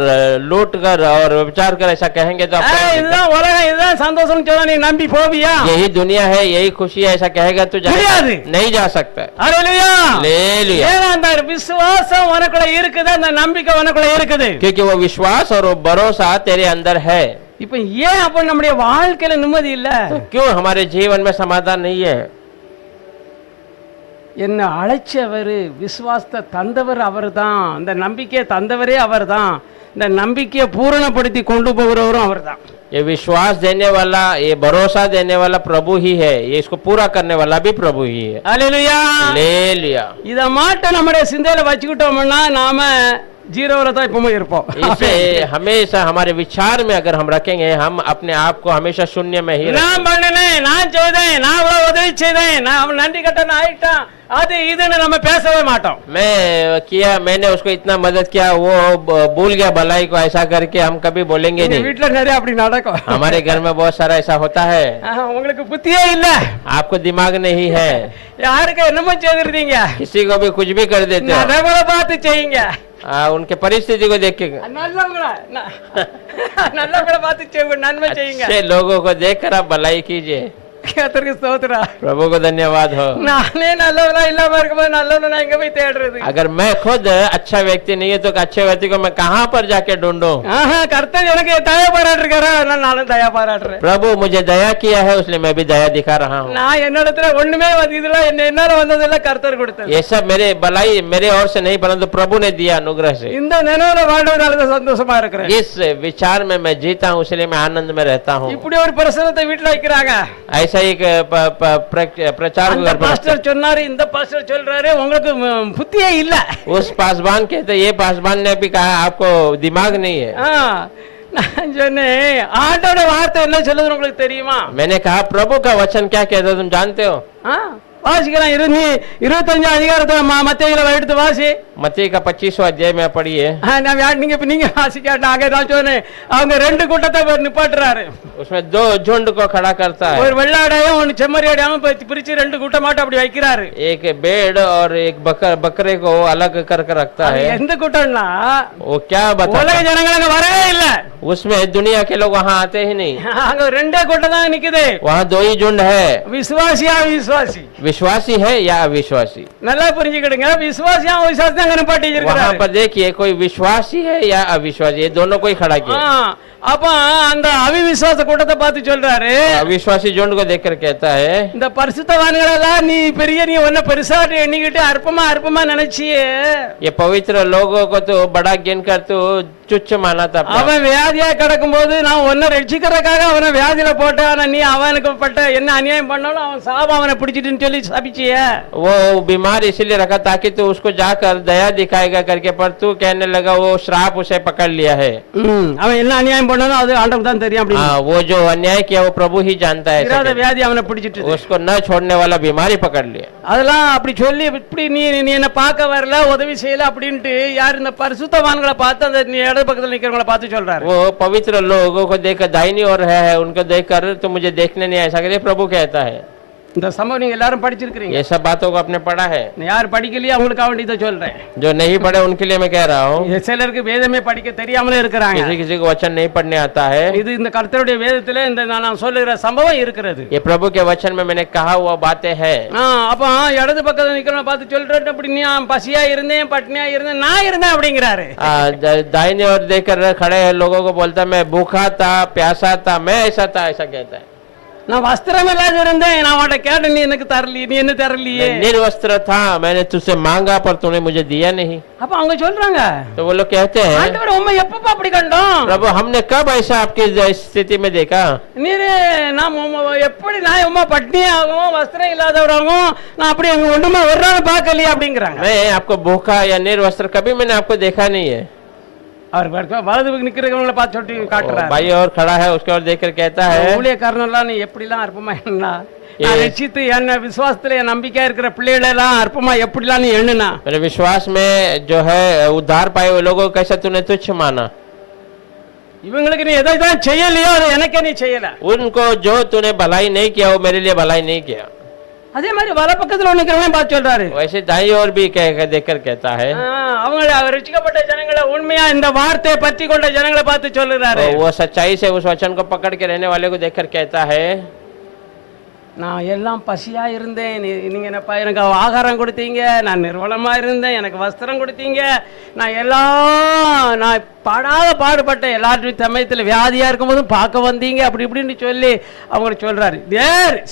लूट कर और विचार कर ऐसा कहेंगे तो आप करेंगे क्या? இதுதான் உலகம் இதுதான் சந்தோஷம் சொன்னா நீ நம்பி போவியா यही दुनिया है, यही खुशी है, ऐसा कहेगा तो முடியாது. नहीं जा सकता। ஹalleluya ले लिया। ஏன்னா அந்த விசுவாசம் உனக்குள்ள இருக்குது அந்த நம்பிக்கை உனக்குள்ள இருக்குது क्योंकि वो विश्वास और वो भरोसा तेरे अंदर है। இப்ப ஏன் அப்ப நம்முடைய வாழ்க்கையில நிம்மதி இல்ல तो क्यों हमारे जीवन में समाधान नहीं है? என்ன அழைச்சவர் விசுவாசத்தை தந்தவர் அவர்தான் இந்த நம்பிக்கையை தந்தவரே அவர்தான் இந்த நம்பிக்கையை பூரணப்படுத்தி கொண்டு போகிறவரும் அவர்தான் ये विश्वास देने वाला, ये भरोसा देने वाला प्रभु ही है, ये इसको पूरा करने वाला भी प्रभु ही है। ஹalleluya ले लिया। இத மாட்ட நம்முடைய சிந்தையில வச்சுக்கிட்டோம்னா நாம ஜீரோல தான் இப்பவும் இருப்போம் इसे हमेशा हमारे विचार में अगर हम रखेंगे, हम अपने आप को हमेशा शून्य में ही நான் பண்ணினேன் நான் செய்தேன் நான் அவ்வளவு உதவி செய்தேன் நான் நன்றி கட்டண ஆயிட்டான் அது இதுன்னு நம்ம பேசவே மாட்டோம் मैं किया, मैंने उसको इतना मदद किया, वो भूल गया भलाई को, ऐसा करके हम कभी बोलेंगे எங்க नहीं। வீட்டுல நிறைய அப்படி நடக்கும் हमारे घर में बहुत सारा ऐसा होता है। உங்களுக்கு புத்தியே இல்ல आपको दिमाग नहीं है, யாருக்கு என்னமோ செய்திருந்தீங்க किसी को भी कुछ भी कर देते हो। நல்லவங்கள பார்த்து செய்யுங்க उनके परिस्थिति को देख के நல்லவங்கள பார்த்து செய்யுங்க நன்மை செய்யுங்க अच्छे लोगों को देखकर आप भलाई कीजिए। கர்த்தருக்கு ஸ்தோத்திரம் प्रभु को धन्यवाद हो। நானே நல்லவனா இல்லாம இருக்கும்போது நல்லவனா எங்க போய் தேடுறது अगर मैं खुद अच्छा व्यक्ति नहीं है तो अच्छे व्यक्ति को मैं कहाँ पर जाके ढूंढूं? கர்த்தர் எனக்கு தயா பாராட்டிருக்காரு நானும் தயா பாராட்டுறேன் प्रभु मुझे दया किया है, इसलिए मैं भी दया दिखा रहा हूँ। நான் என்னிடத்துல ஒண்ணுமே இதுல என்னால வந்ததெல்லாம் கர்த்தர் கொடுத்தது ये सब मेरे भलाई मेरे ओर से नहीं, परंतु प्रभु ने दिया अनुग्रह से। இந்த நினைவுல வாழ்வதால சந்தோஷமா இருக்கிறேன் इस विचार में मैं जीता हूँ, इसलिए मैं आनंद में रहता हूँ। இப்படி ஒரு பிரசனத்தை வீட்டுல வைக்கிறாங்க ऐसा एक प्रचार को அந்த घर पर பாஸ்டர் சொன்னாரு இந்த பாஸ்டர் சொல்றாரு உங்களுக்கு புத்தியே இல்ல उस पासवान कहते, ये पासवान ने भी कहा आपको दिमाग नहीं है। நான் சொன்னேன் ஆண்டோட வார்த்தை என்ன சொல்லுது உங்களுக்கு தெரியுமா मैंने कहा प्रभु का वचन क्या कहता है, तुम जानते हो? வாசிக்கலாம் 25 அதிகாரத்தை மத்தேயுல எடுத்து வாசி मत्ती का 25वां अध्याय में पढ़िए। நீங்க வாசிக்காட்டாங்க நான் சொன்னேன் அவங்க ரெண்டு கூட்டத்தை நிப்பாட்டுறாரு उसमें दो झुंड को खड़ा करता है, ஒரு வெள்ளாடையும் ஒன்னு செம்மறியாடையும் பிரிச்சு ரெண்டு கூட்டமாட்ட அப்படி வைக்கிறாரு एक भेड़ और एक बकरे को अलग करके रखता है। எந்த கூட்டம்னா वो क्या உலக बताता? ஜனங்கள் அங்க வரவே இல்ல उसमें दुनिया के लोग वहाँ आते ही नहीं, அங்க ரெண்டே கூட்டம் தான் நிக்குது वहाँ दो ही झुंड है, விசுவாசியா விசுவாசி विश्वासी है या अविश्वासी। நல்லா புரிஞ்சுக்கிடுங்க விசுவாசியா விசுவாசி தான் நிப்பாட்டி वहाँ இருக்கிறாரு पर देखिए कोई विश्वासी है या अविश्वासी, ये दोनों को ही खड़ा किया। அப்ப அந்த அவிவிசுவாச கூட்டத்தை பார்த்து சொல்றாரு अविश्वासी झुंड को देखकर कहता है, இந்த பரிசுத்தவான்கள் எல்லாம் நீ ஒன்ன பெருசா எண்ணிக்கிட்டு அற்பமா அற்பமா நினைச்சியே ये पवित्र लोगों को तो बड़ा ज्ञान कर तो तुच्छ माना था अपने आप। அவன் வியாதியா கிடக்கும் போது நான் உன்னை ரட்சிக்கிறதுக்காக அவனை வியாதியில போட்டேன் ஆனா நீ அவனுக்கு பட்ட என்ன அநியாயம் பண்ணாலும் அவன் சாபம் அவனை பிடிச்சிட்டுன்னு சொல்லி சபிச்சிய वो बीमार इसीलिए रखा ताकि तू उसको जाकर दया दिखाएगा करके, पर तू कहने लगा वो श्राप उसे पकड़ लिया है। அவன் என்ன அநியாயம் பண்ணாலும் அது ஆண்டவனுக்கு தான் தெரியும் அப்படி वो जो अन्याय किया वो प्रभु ही जानता है। இராத வியாதி அவனை பிடிச்சிட்டு उसको न छोड़ने वाला बीमारी पकड़ लिया। அதெல்லாம் அப்படி சொல்லி இப்படி நீ என்ன பார்க்க வரல உதவி செய்யல அப்படின்ட்டு யார் இந்த பரிசுத்தவான்களை பார்த்து அந்த நீ இடது பக்கத்துல நிக்கிறவங்கள பார்த்து சொல்றாரு वो पवित्र लोगों को देखकर दाहिनी ओर है उनको देखकर तो मुझे देखने नहीं ऐसा करके प्रभु कहता है। இந்த சம்பவம் நீங்க எல்லாரும் படிச்சிருக்கீங்க ये सब बातों को आपने पढ़ा है, யார் படிக்கலையே அவங்களுக்காக வேண்டியதை சொல்றேன் जो नहीं पढ़े उनके लिए मैं कह रहा हूँ। சிலருக்கு வேதமே படிக்க தெரியாமலே இருக்கிறாங்க किसी किसी को वचन नहीं पढ़ने आता है। இது இந்த கர்த்தருடைய வேதத்துல இந்த நான் சொல்லுகிற சம்பவம் இருக்கிறது ये प्रभु के वचन में मैंने कहा हुआ बातें हैं। அப்ப இடது பக்கத்துல நிக்கிறவங்க பார்த்து சொல்றேன் அப்படி நீ பசியா இருந்தேன் பட்னியா இருந்தேன் நான் இருந்தேன் அப்படிங்கிறாரு दाहिने ओर देखकर खड़े हैं लोगों को बोलता मैं भूखा था प्यासा था मैं ऐसा था ऐसा कहता है। நான் வஸ்திரம் இல்லாத இருந்தேன், நான் அவன்கிட்ட கேட்டேன், நீ எனக்கு தரலையே, நீ என்ன தரலையே. मैं निर्वस्त्र था, मैंने तुझसे मांगा पर तूने मुझे दिया नहीं। அப்ப அவங்க சொல்றாங்க, तो वो लोग कहते हैं ஆண்டவர் உம்மை எப்பப்பா அப்படி கண்டோம்? प्रभु हमने कब ऐसा आपकी स्थिति में देखा? நீரு நான் எப்படி நான் உம்மா பட்னியாகவும் வஸ்திரம் இல்லாதவராகவும் நான் அப்படி அங்க ஒண்ணுமா வர்றான்னு பார்க்கலையே அப்படிங்கிறாங்க. मैं आपको भूखा या निर्वस्त्र कभी मैंने आपको देखा नहीं है। அவர் வலது பக்கம் நிக்கிறவங்களை பார்த்து சொல்லி காட்டுறாரு. भाई और खड़ा है उसके और देखकर कहता है ஊழியக்காரனெல்லாம் நீ எப்படிலாம் அற்புமா எண்ணா, நான் ரட்சித்து என்ன விசுவாசத்துல என் நம்பிக்கையா இருக்கிற பிள்ளைகளை எல்லாம் அற்புமா எப்படிலாம் நீ எண்ணுனா? मेरे विश्वास में जो है उद्धार पाए हुए लोगों को कैसे तूने तुच्छ माना? இவங்களுக்கு நீ எதை தான் செய்யலையோ அதை எனக்கே நீ செய்யல. उनको जो तूने भलाई नहीं किया वो मेरे लिए भलाई नहीं किया। அதே மாதிரி வல பக்கத்துல ஒண்ணுக்கிறவங்க பார்த்து சொல்றாரு. वैसे दाई और भी देखकर कहता है அவங்க ரட்சிக்கப்பட்ட ஜனங்களை உண்மையா இந்த வார்த்தையை பற்றி கொண்ட ஜனங்களை பார்த்து சொல்லுறாரு. वो सच्चाई से उस वचन को पकड़ के रहने वाले को देखकर कहता है நான் எல்லாம் பசியா இருந்தேன், நீங்க என்னப்பா எனக்கு ஆகாரம் கொடுத்தீங்க, நான் நிர்வலமா இருந்தேன், எனக்கு வஸ்திரம் கொடுத்தீங்க, நான் பாடாத பாடுபட்டேன், எல்லாரும் சமயத்துல வியாதியா இருக்கும்போதும் பார்க்க வந்தீங்க, அப்படி இப்படின்னு சொல்லி அவங்க சொல்றாரு.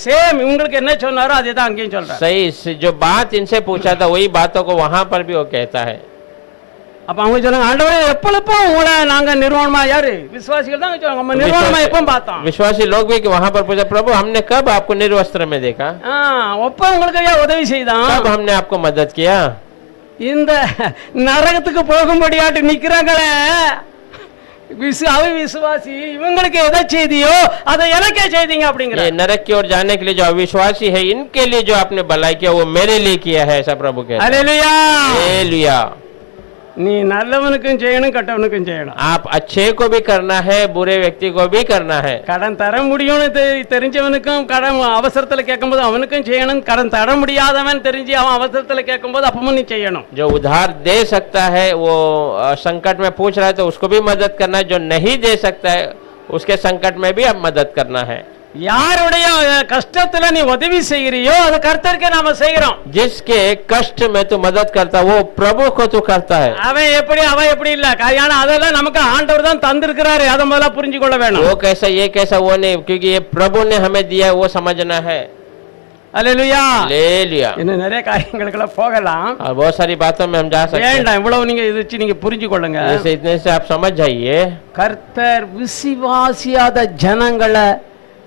சேம் உங்களுக்கு என்ன சொன்னாரோ அதே தான் அங்கேயும் சொல்றாரு. सही जो बात इनसे पूछा था वही बातों को वहां पर भी वो कहता है। அப்ப அவங்க சொல்றாங்க, ஆண்டவரே எப்பளப்போ உங்களை நாங்க நிர்வாணமா, யாரு விசுவாசிகள் தான் சொல்றாங்க, நம்ம நிர்வாணமா எப்ப பார்த்தோம்? विश्वासी लोग भी कि वहां पर पूछा प्रभु हमने कब आपको निर्वस्त्र में देखा? ஒப்ப உங்களுக்கு ஐயா உதவி செய்தான், कब हमने आपको मदद किया? இந்த நரகத்துக்கு போகும்படியாட்டு நிக்கிறாங்களே விசுவாசி, இவங்களுக்கு எதை செய்தியோ அதை எனக்கே செய்தீங்க அப்படிங்கிற. ये नरक की ओर जाने के लिए जो अविश्वासी है इनके लिए जो आपने भलाई किया वो मेरे लिए किया है, ऐसा प्रभु कहता है। Hallelujah, hallelujah. நீ நல்லவனுக்கும் செய்யணும், கட்டவனுக்கும் செய்யணும். आप अच्छे को भी करना है, बुरे व्यक्ति को भी करना है। கடன் தர முடியும்னு தெரிஞ்சவனுக்கும் கடன் அவசரத்துல கேட்கும்போது அவனுக்கும் செய்யணும், கடன் தர முடியாதவன் தெரிஞ்சு அவன் அவசரத்துல கேட்கும்போது அப்பவும் நீ செய்யணும். जो उधार दे सकता है वो संकट में पूछ रहा है तो उसको भी मदद करना है, जो नहीं दे सकता है उसके संकट में भी अब मदद करना है। யாருடைய கஷ்டத்துல நீ உதவி செய்யறியோ அது கர்த்தருக்கு நாம செய்யறோம். जिसके कष्ट में तू मदद करता वो प्रभु को तू करता है। அவன் எப்படி இல்ல, காரணம் அதெல்லாம் நமக்கு ஆண்டவர் தான் தந்திருக்கிறாரு, அதை முதல்ல புரிஞ்சு கொள்ள வேணும். वो कैसा ये कैसा वो नहीं, क्योंकि ये प्रभु ने हमें दिया है वो समझना है। Hallelujah, hallelujah. இன்னும் நிறைய காரியங்களுக்குள்ள போகலாம், और बहुत सारी बातों में हम जा सकते हैं। வேண்டாம், இவ்வளவு நீங்க இது வச்சு நீங்க புரிஞ்சு கொள்ளுங்க. जैसे इतने से आप समझ जाइए। கர்த்தர் விசுவாசியாத ஜனங்களை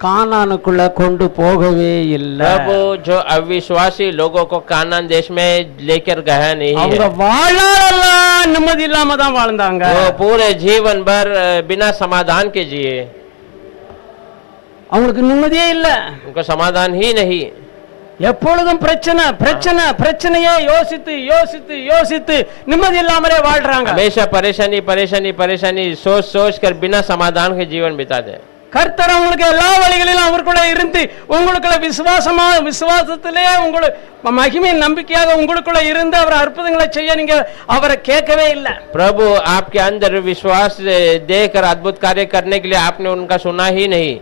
கானானுக்குள்ள கொண்டு போகவே இல்லை. प्रभु जो अविश्वासी लोगों को कानान देश में लेकर गया नहीं है। அவங்க வாழ்நாளெல்லாம் நிம்மதி இல்லாம தான் வாழ்ந்தாங்க. वो पूरे जीवन भर बिना समाधान के जिए, அவங்களுக்கு நிம்மதியே இல்ல, उनको समाधान ही नहीं। எப்பொழுதும் பிரச்சனை பிரச்சனை பிரச்சனையே யோசித்து யோசித்து யோசித்து நிம்மதி இல்லாமலே வாழ்றாங்க. हमेशा परेशानी परेशानी परेशानी सोच सोच कर बिना समाधान के जीवन बिताते। கர்த்தர் உங்களுக்கு எல்லா வழிகளிலும் அவருக்குள்ள இருந்து உங்களுக்குள்ள விசுவாசத்திலே உங்களுக்கு மகிமை நம்பிக்கையாக உங்களுக்குள்ள இருந்து அவர் அற்புதங்களை செய்ய நீங்க அவரை கேட்கவே இல்லை. प्रभु आपके अंदर विश्वास देकर अद्भुत कार्य करने के लिए आपने उनका सुना ही नहीं।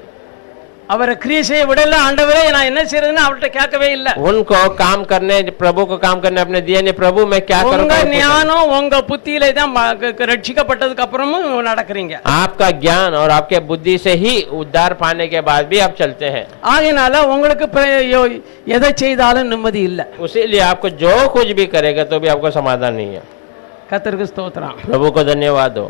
அவரை கிரியை செய்ய விடல, ஆண்டவரே நான் என்ன செய்யறதுன்னு அவர்கிட்ட கேட்கவே இல்லை. उनको काम करने, प्रभु को काम करने अपने दिए नहीं, प्रभु मैं क्या करूं? உங்க ஞானம் உங்க புத்தியில தான் ரட்சிக்கப்பட்டதுக்கு அப்புறமும் நடக்கிறீங்க. आपका ज्ञान और आपके बुद्धि से ही उद्धार पाने के बाद भी आप चलते हैं। ஆகையினால உங்களுக்கு எதை செய்தாலும் நிம்மதி இல்லை. उसीलिए आपको जो कुछ भी करेगा तो भी आपको समाधान नहीं है। கர்த்தருக்கு ஸ்தோத்திரம். प्रभु को धन्यवाद हो।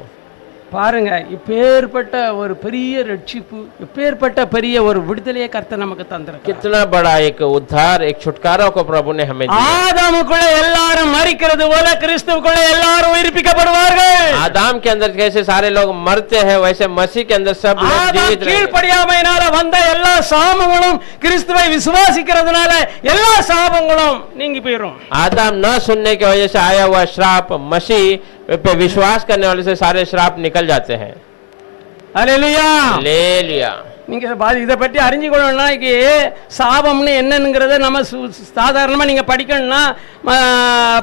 பாருங்க, இப்பேற்பட்ட ஒரு பெரிய ரட்சிப்பு, இப்பேற்பட்ட பெரிய ஒரு விடுதலையை கர்த்தர் நமக்கு தந்திருக்கிறார். कितना बड़ा एक उद्धार, एक छुटकारा को प्रभु ने हमें दिया। ஆதாமுக்குள்ள எல்லாரும் மரிக்கிறது போல கிறிஸ்துவுக்குள்ள எல்லாரும் உயிர்ப்பிக்கப்படுவார்கள். आदम के अंदर कैसे सारे लोग मरते हैं वैसे मसीह के अंदर सब लोग जीवित रहेंगे। கீழ்ப்படியாமையினால வந்த எல்லா சாபங்களும் கிறிஸ்துவை விசுவாசிக்கிறதுனால எல்லா சாபங்களும் நீங்கி போயிடும். आदम न सुनने की वजह से आया हुआ श्राप मसीह पे विश्वास करने वाले से सारे श्राप निकल जाते हैं। Hallelujah, hallelujah. நீங்க இதை பற்றி அறிஞ்சுக்கணும்னா சாபம்னு என்னங்கிறத நம்ம சாதாரணமா நீங்க படிக்கணும்னா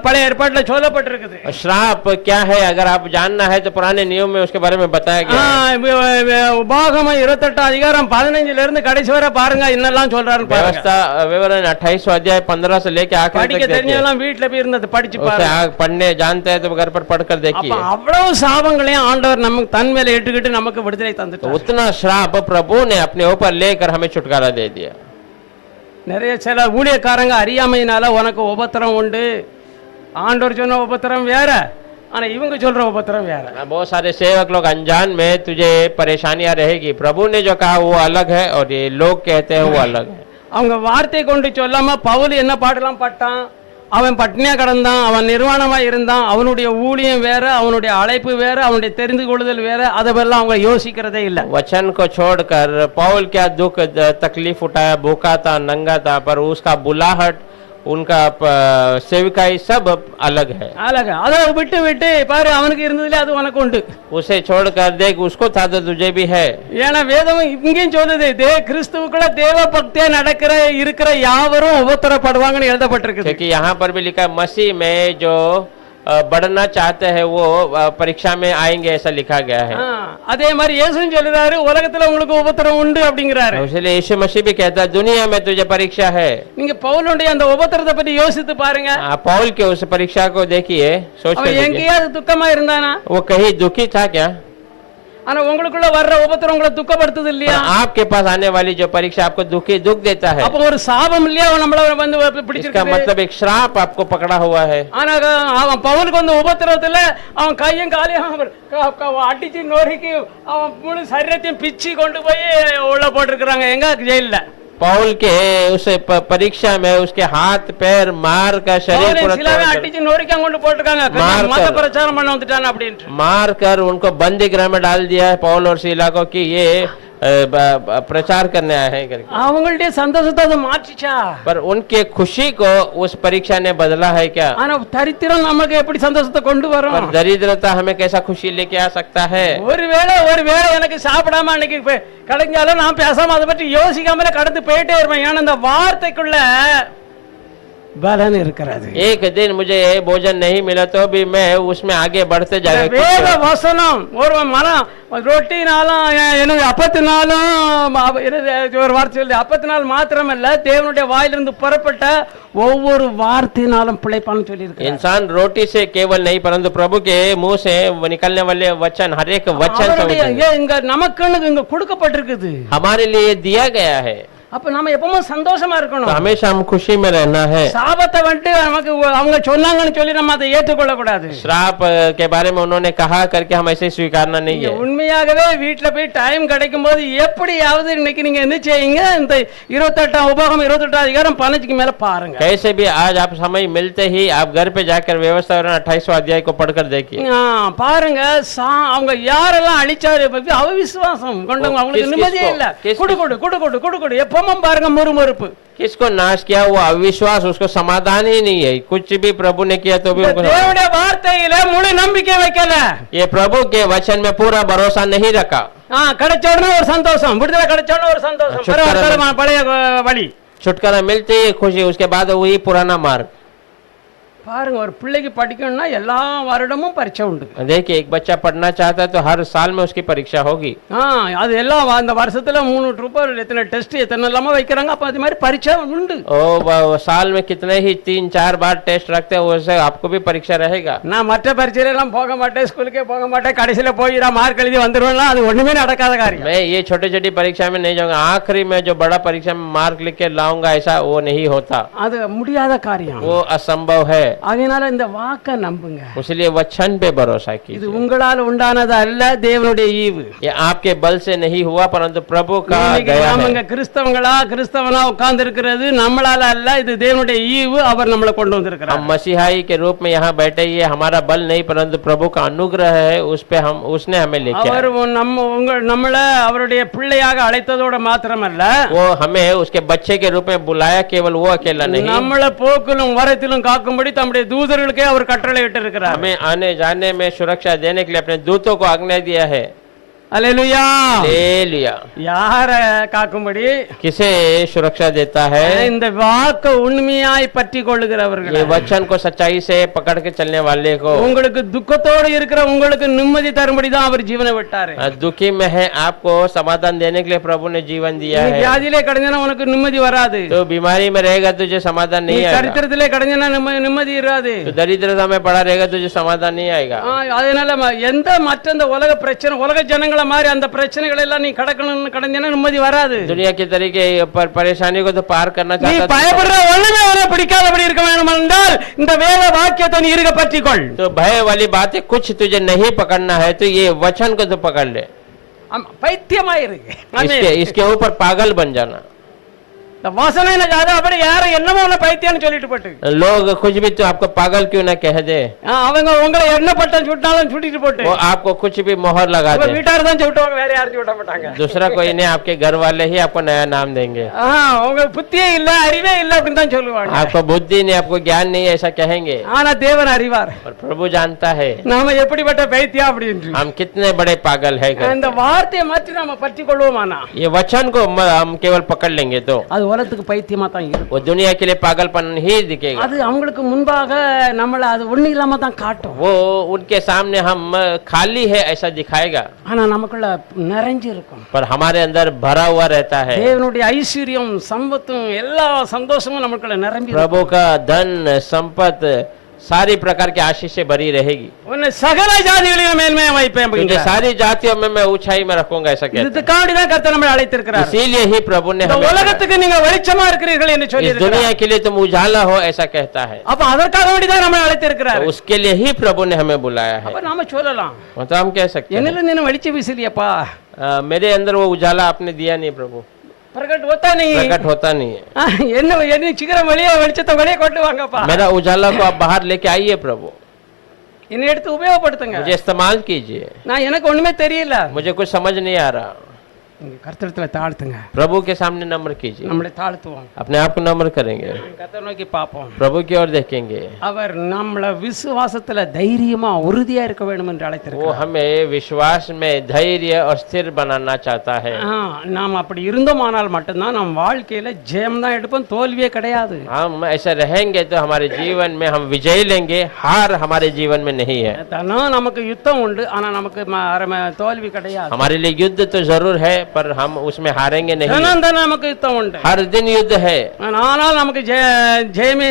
பழைய ஏற்பாட்டில் சொல்லப்பட்டிருக்குது. श्राप क्या है अगर आप जानना है तो पुराने नियम में उसके बारे में बताया गया है। உபாகமம் 28:15 இருந்து கடைசி வரை பாருங்க என்னெல்லாம் சொல்றாரு. व्यवस्था विवरण 28 अध्याय 15 से लेके आखिर படிக்க தெரிஞ்சவெல்லாம் வீட்டுல போய் இருந்தது படிச்சு பாருங்க। पढ़ने जानते हैं तो घर पर पढ़कर देखिए। அவ்வளவு சாபங்களையும் ஆண்டவர் நமக்கு தன் மேல ஏற்றுக்கிட்டு நமக்கு விடுதலை தந்துட்டார். उतना श्राप प्रभु ने ने अपने ऊपर लेकर हमें छुटकारा दे दिया। நிறைய சில ஊழியக்காரங்க அறியாமையினால உனக்கு உபத்திரம் உண்டு, ஆண்டவர் சொன்ன உபத்திரம் வேற, ஆனா இவங்க சொல்ற உபத்திரம் வேற. बहुत सारे सेवक लोग अनजान में तुझे परेशानियां रहेगी, प्रभु ने जो कहा वो अलग है और ये लोग कहते हैं वो अलग है। அவங்க வார்த்தை கொண்டு சொல்லாம பவுல் என்ன பாடலாம் பட்டான், அவன் பட்னியா கிடந்தான், அவன் நிர்வாணமா இருந்தான், அவனுடைய ஊழியம் வேற, அவனுடைய அழைப்பு வேற, அவனுடைய தெரிந்து கொள்ளுதல் வேற, அதெல்லாம் அவங்க யோசிக்கிறதே இல்ல. वचन को छोड़कर पौल क्या दुख तकलीफ उठाया, भूखा था, नंगा था, पर उसका बुलाहट, उनका सेविकाई सब अलग है। अलग அதை விட்டு விட்டு பாரு, அவனுக்கு இருந்ததுல அது உனக்கு உண்டு. उसे छोड़कर देख, उसको था तो तुझे भी है। ஏன்னா வேதம் இங்கேயும் சொல்லுது, கிறிஸ்துவுக்குள்ள தேவ பக்தியா நடக்கிற இருக்கிற யாவரும் உபத்திரப்படுவாங்கன்னு எழுதப்பட்டிருக்கு. क्योंकि यहाँ पर भी लिखा है मसीह में जो बढ़ना चाहते हैं वो परीक्षा में आएंगे, ऐसा लिखा गया है। அதே மாதிரி இயேசுவும் சொல்றாரு, உலகத்துல உங்களுக்கு உபத்திரம் உண்டு அப்படிங்கிறாரு. इसलिए यीशु मसीह भी कहता है दुनिया में तुझे परीक्षा है। நீங்க பவுலுடைய அந்த உபத்திரத்தை பத்தி யோசித்து பாருங்க. पौल के उस परीक्षा को देखिए, सोच कर देखिए, எங்கேயாவது துக்கமா இருந்தானா? वो कहीं दुखी था क्या? ஆனா உங்களுக்குள்ள வர்ற உபத்திரம் உங்களை துக்கப்படுத்துது இல்லையா? आपके पास आने वाली जो परीक्षा आपको दुख देता है, அப்ப ஒரு சாபம் இல்லையா நம்மள வந்து பிடிச்சிருக்கு? इसका मतलब एक श्राप आपको पकड़ा हुआ है। ஆனா அவன் பவுலுக்கு வந்து உபத்திரத்துல அவன் கையும் காலையும் அடிச்சு நொறுக்கி அவன் முழு சரீரத்தையும் பிச்சு கொண்டு போய் உள்ள போட்டிருக்கிறாங்க. எங்க? ஜெயில்ல. पौल के उस परीक्षा में उसके हाथ पैर मार कर शरीर அடிச்சு நொறுக்கி கொண்டு போட்டிருக்காங்க, மத பிரச்சாரம் பண்ண வந்துட்டான் அப்படின்ட்டு. मार कर उनको बंदी गृह में डाल दिया है पौल और शीला को कि ये प्रचार करने आए हैं करके। அவங்களுடைய சந்தோஷத்தை அது மாற்றிச்சா? पर उनके खुशी को उस परीक्षा ने बदला है क्या? ஆனா தரித்திரம் நமக்கு எப்படி சந்தோஷத்தை கொண்டு வரும்? पर दरिद्रता हमें कैसा खुशी लेके आ सकता है? ஒருவேளை எனக்கு சாப்பிடாம அன்னைக்கு கிடைஞ்சாலும் நான் பேசாம அதை பற்றி யோசிக்காமலே கடந்து போயிட்டே இருப்பேன். ஏன்னா இந்த வார்த்தைக்குள்ள பலன் இருக்கிறது. एक दिन मुझे भोजन नहीं मिला तो भी मैं उसमें आगे बढ़ते जाएगा। வேத வசனம் ஒரு மனம் ரொட்டினாலும் என்ன அப்பத்தினாலும் ஒரு வார்த்தை சொல்லி, அப்பத்தினால் மாத்திரமல்ல தேவனுடைய வாயிலிருந்து புறப்பட்ட ஒவ்வொரு வார்த்தையினாலும் பிழைப்பான்னு சொல்லி இருக்கு. इंसान रोटी से केवल नहीं परंतु प्रभु के मुंह से निकलने वाले वचन, हर एक वचन இங்க நமக்குன்னு இங்க கொடுக்கப்பட்டிருக்குது, हमारे लिए दिया गया है। அப்ப நம்ம எப்பவும் சந்தோஷமா இருக்கணும். तो हमेशा हम खुशी में रहना है। சாபத்தை வந்து நமக்கு அவங்க சொன்னாங்கன்னு சொல்லி நம்ம அதை ஏற்றுக்கொள்ள கூடாது. श्राप के बारे में उन्होंने कहा करके हम ऐसे स्वीकारना नहीं है। உண்மையாகவே வீட்ல போய் டைம் கிடைக்கும் போது எப்படியாவது இன்னைக்கு நீங்க என்ன செய்யுங்க, இந்த 28 உபாகம் 28 அதிகாரம் 15 மேல பாருங்க. कैसे भी आज आप समय मिलते ही आप घर पे जाकर व्यवस्था 28वां अध्याय को पढ़कर देखिए। பாருங்க, அவங்க யாரெல்லாம் அழிச்சாரு அவிசுவாசம் கொண்டவங்க, அவங்களுக்கு நிம்மதியே இல்ல. குடு குடு குடு குடு குடு குடு எப்பவும் பாருங்க முறுமுறுப்பு. किसको नाश किया? वो अविश्वास, उसको समाधान ही नहीं है। कुछ भी प्रभु ने किया तो भी उनको தேவனுடைய வார்த்தையில முழு நம்பிக்கை வைக்கல, ये प्रभु के वचन में पूरा भरोसा नहीं रखा। கிடைச்ச உடனே ஒரு சந்தோஷம், விடுதலை கிடைச்ச உடனே ஒரு சந்தோஷம், பழைய வழி छुटकारा मिलते ही खुशी, उसके बाद वही पुराना मार्ग। பாருங்க, ஒரு பிள்ளைக்கு படிக்கணும்னா எல்லா வருடமும் பரீட்சை உண்டு. देखिए, एक बच्चा पढ़ना चाहता है तो हर साल में उसकी परीक्षा होगी। அது எல்லாம் அந்த வருஷத்துல 3 ट्रूप எத்தனை டெஸ்ட் எத்தனை எல்லாமே வைக்கிறாங்க. அப்ப அது மாதிரி பரீட்சை உண்டு. साल में कितने ही 3-4 बार टेस्ट रखते हैं, वैसे आपको भी परीक्षा रहेगा। நான் மற்ற பரீட்சையில எல்லாம் போக மாட்டேன், ஸ்கூலுக்கே போக மாட்டேன், கடைசியில போய் மார்க் எழுதி வந்துருவேன், அது ஒண்ணுமே நடக்காத காரியம். मैं ये छोटी-छोटी परीक्षा में नहीं जाऊंगा, आखिरी में जो बड़ा परीक्षा में मार्क लिख के लाऊंगा, ऐसा वो नहीं होता, அது முடியாத காரியம், वो असंभव है। அதனால இந்த வாக்க நம்புங்க, इसलिए वचन पे भरोसा कीजिए। இது உங்களால உண்டானது அல்ல, தேவனுடைய ஈவு. ये आपके बल से नहीं हुआ परंतु प्रभु का दया है। நாமங்க கிறிஸ்தவனா உட்கார்ந்து இருக்கிறது நம்மளால அல்ல, இது தேவனுடைய ஈவு, அவர் நம்மளை கொண்டு வந்திருக்கிறார். हम मसीहाई के रूप में यहाँ बैठे, ये हमारा बल नहीं परंतु प्रभु का अनुग्रह है, उस पे उसने हमें लेके அவர் நம்மள அவருடைய பிள்ளையாக அழைத்ததோட மாத்திரமல்ல, वो हमें उसके बच्चे के रूप में बुलाया, केवल वो अकेला नहीं, நம்மள போக்கிலும் வரத்திலும் காக்கும்படி தம்முடைய தூதர்களுக்கே அவர் கட்டளை இட்டிருக்கிறார். हमें आने जाने में सुरक्षा देने के लिए अपने दूतों को आज्ञा दिया है। Hallelujah, hallelujah. யார காக்கும்படி? किसे सुरक्षा देता है? இந்த வாக்கு உண்மையாய் பற்றி கொள்ளுகிறவர்கள், ये वचन को सच्चाई से पकड़ के चलने वाले को। உங்களுக்கு துக்கத்தோடு இருக்கிற உங்களுக்கு நிம்மதி தரும்படி தான் அவர் ஜீவனை விட்டாரு. दुखी में है आपको समाधान देने के लिए प्रभु ने जीवन दिया है। வியாதியிலே கடந்தனா உனக்கு நிம்மதி வராது, तो बीमारी में रहेगा तुझे समाधान नहीं आएगा, சரித்திரத்திலே கடந்தனா நிம்மதி இராது, तो दरिद्रता में पड़ा रहेगा तुझे समाधान नहीं आएगा। அதனால எந்த மற்ற இந்த உலக பிரச்சனை, உலக ஜனங்கள் உலகங்களை மாதிரி அந்த பிரச்சனைகள் எல்லாம் நீ கடக்கணும்னு கடந்தேன்னா நிம்மதி வராது. दुनिया के तरीके पर परेशानी को तो पार करना நீ चाहता था, பயப்படுற ஒண்ணுமே அவனை பிடிக்காதபடி இருக்க வேண்டும் என்றால் இந்த வேத வாக்கியத்தை நீ இருக பற்றிக்கொள். तो भय वाली बातें कुछ तुझे नहीं पकड़ना है तो ये वचन को तो पकड़ ले, பைத்தியமாயிருக்கு. इसके ऊपर पागल बन जाना. இந்த வாசனை அப்படி யாரும் என்னமோ உன்னை பைத்தியம்னு சொல்லிட்டு போட்டு लोग कुछ भी तो आपको पागल क्यों ना कह दे, அவங்க உங்களை என்ன பட்டம் சுட்டாலும் சுட்டிட்டு போட்டு वो आपको कुछ भी मोहर लगा दे, வீட்டார் தான் சுட்டுவாங்க, வேற யாரும் சுட்ட மாட்டாங்க. दूसरा कोई नहीं, आपके घर वाले ही आपको नया नाम देंगे. உங்களுக்கு புத்தியே இல்ல அறிவே இல்ல அப்படின்னு தான் சொல்லுவாங்க. आपको बुद्धि नहीं, आपको ज्ञान नहीं, ऐसा कहेंगे. ஆனா தேவன் அறிவார் और प्रभु जानता है நாம எப்படிப்பட்ட பைத்தியம் அப்படின்னு. हम कितने बड़े पागल है. இந்த வார்த்தையை மாற்றி நாம பற்றி கொள்வோமானா ये वचन को हम केवल पकड़ लेंगे तो அது உலகத்துக்கு பைத்தியமா தான் இருக்கும். वो दुनिया के लिए पागलपन ही दिखेगा. அது அவங்களுக்கு முன்பாக நம்மள அது ஒண்ணு இல்லாம தான் காட்டும். वो उनके सामने हम खाली है ऐसा दिखाएगा, ஆனா நமக்குள்ள நிறைஞ்சு இருக்கும். पर हमारे अंदर भरा हुआ रहता है. தேவனுடைய ஐஸ்வர்யம் சம்பத்தும் எல்லா சந்தோஷமும் நமக்குள்ள நிரம்பி प्रभु का धन संपत्ति सारी प्रकार की आशीष से भरी रहेगी. உன்னை சகல ஜாதிகளையும் மேன்மையா வைப்பேன் मुझे அப்படிங்கிறார். सारी जातियों में मैं ऊंचाई में रखूंगा ऐसा कहता है. இதுக்காண்டி தான் கர்த்தர் நம்மை அழைத்திருக்கிறார். इसीलिए ही प्रभु ने இந்த हमें உலகத்துக்கு நீங்க வெளிச்சமா இருக்கிறீர்கள் என்று சொல்லி इस दुनिया के लिए तुम उजाला हो ऐसा कहता है. அப்ப அதற்காக வேண்டி தான் நம்மை அழைத்திருக்கிறார். तो उसके लिए ही प्रभु ने हमें बुलाया है. அப்ப நாம சொல்லலாம், मतलब हम कह सकते हैं என்னில நீ வெளிச்ச வீசலியப்பா, मेरे अंदर वो उजाला आपने दिया नहीं प्रभु, प्रकट होता नहीं, प्रकट होता नहीं है. என்ன சீக்கிரம் வெளியே வெளிச்சத்தை வெளியே கொண்டு வாங்கப்பா, मेरा उजाला को आप बाहर लेके आइए प्रभु, என்னை எடுத்து உபயோகப்படுத்துங்க. मुझे इस्तेमाल कीजिए. நான் எனக்கு ஒண்ணுமே தெரியல. मुझे कुछ समझ नहीं आ रहा. கர்த்தரத்துல தாழ்த்துங்க, प्रभु के सामने नम्र कीजिए. நம்மளை தாழ்த்துவோம், अपने आप को नम्र करेंगे, கர்த்தர் நோக்கி பார்ப்போம். प्रभु की ओर देखेंगे. அவர் நம்மள விசுவாசத்துல தைரியமா உறுதியா இருக்க வேண்டும் என்று वो அழைத்திருக்கிறார். हमें विश्वास में धैर्य और स्थिर बनाना चाहता है. நாம் அப்படி இருந்தோமானால் மட்டும்தான் நம் வாழ்க்கையில ஜெயம் தான் எடுப்போம், தோல்வியே கிடையாது. हम ऐसा रहेंगे तो हमारे जीवन में हम विजय लेंगे, हार हमारे जीवन में नहीं है. நமக்கு யுத்தம் உண்டு, ஆனா நமக்கு தோல்வி கிடையாது. हमारे लिए युद्ध तो जरूर है पर हम उसमें हारेंगे नहीं. நமக்கு யுத்தம் உண்டு, हर दिन युद्ध है, ஆனால் நமக்கு ஜெயமே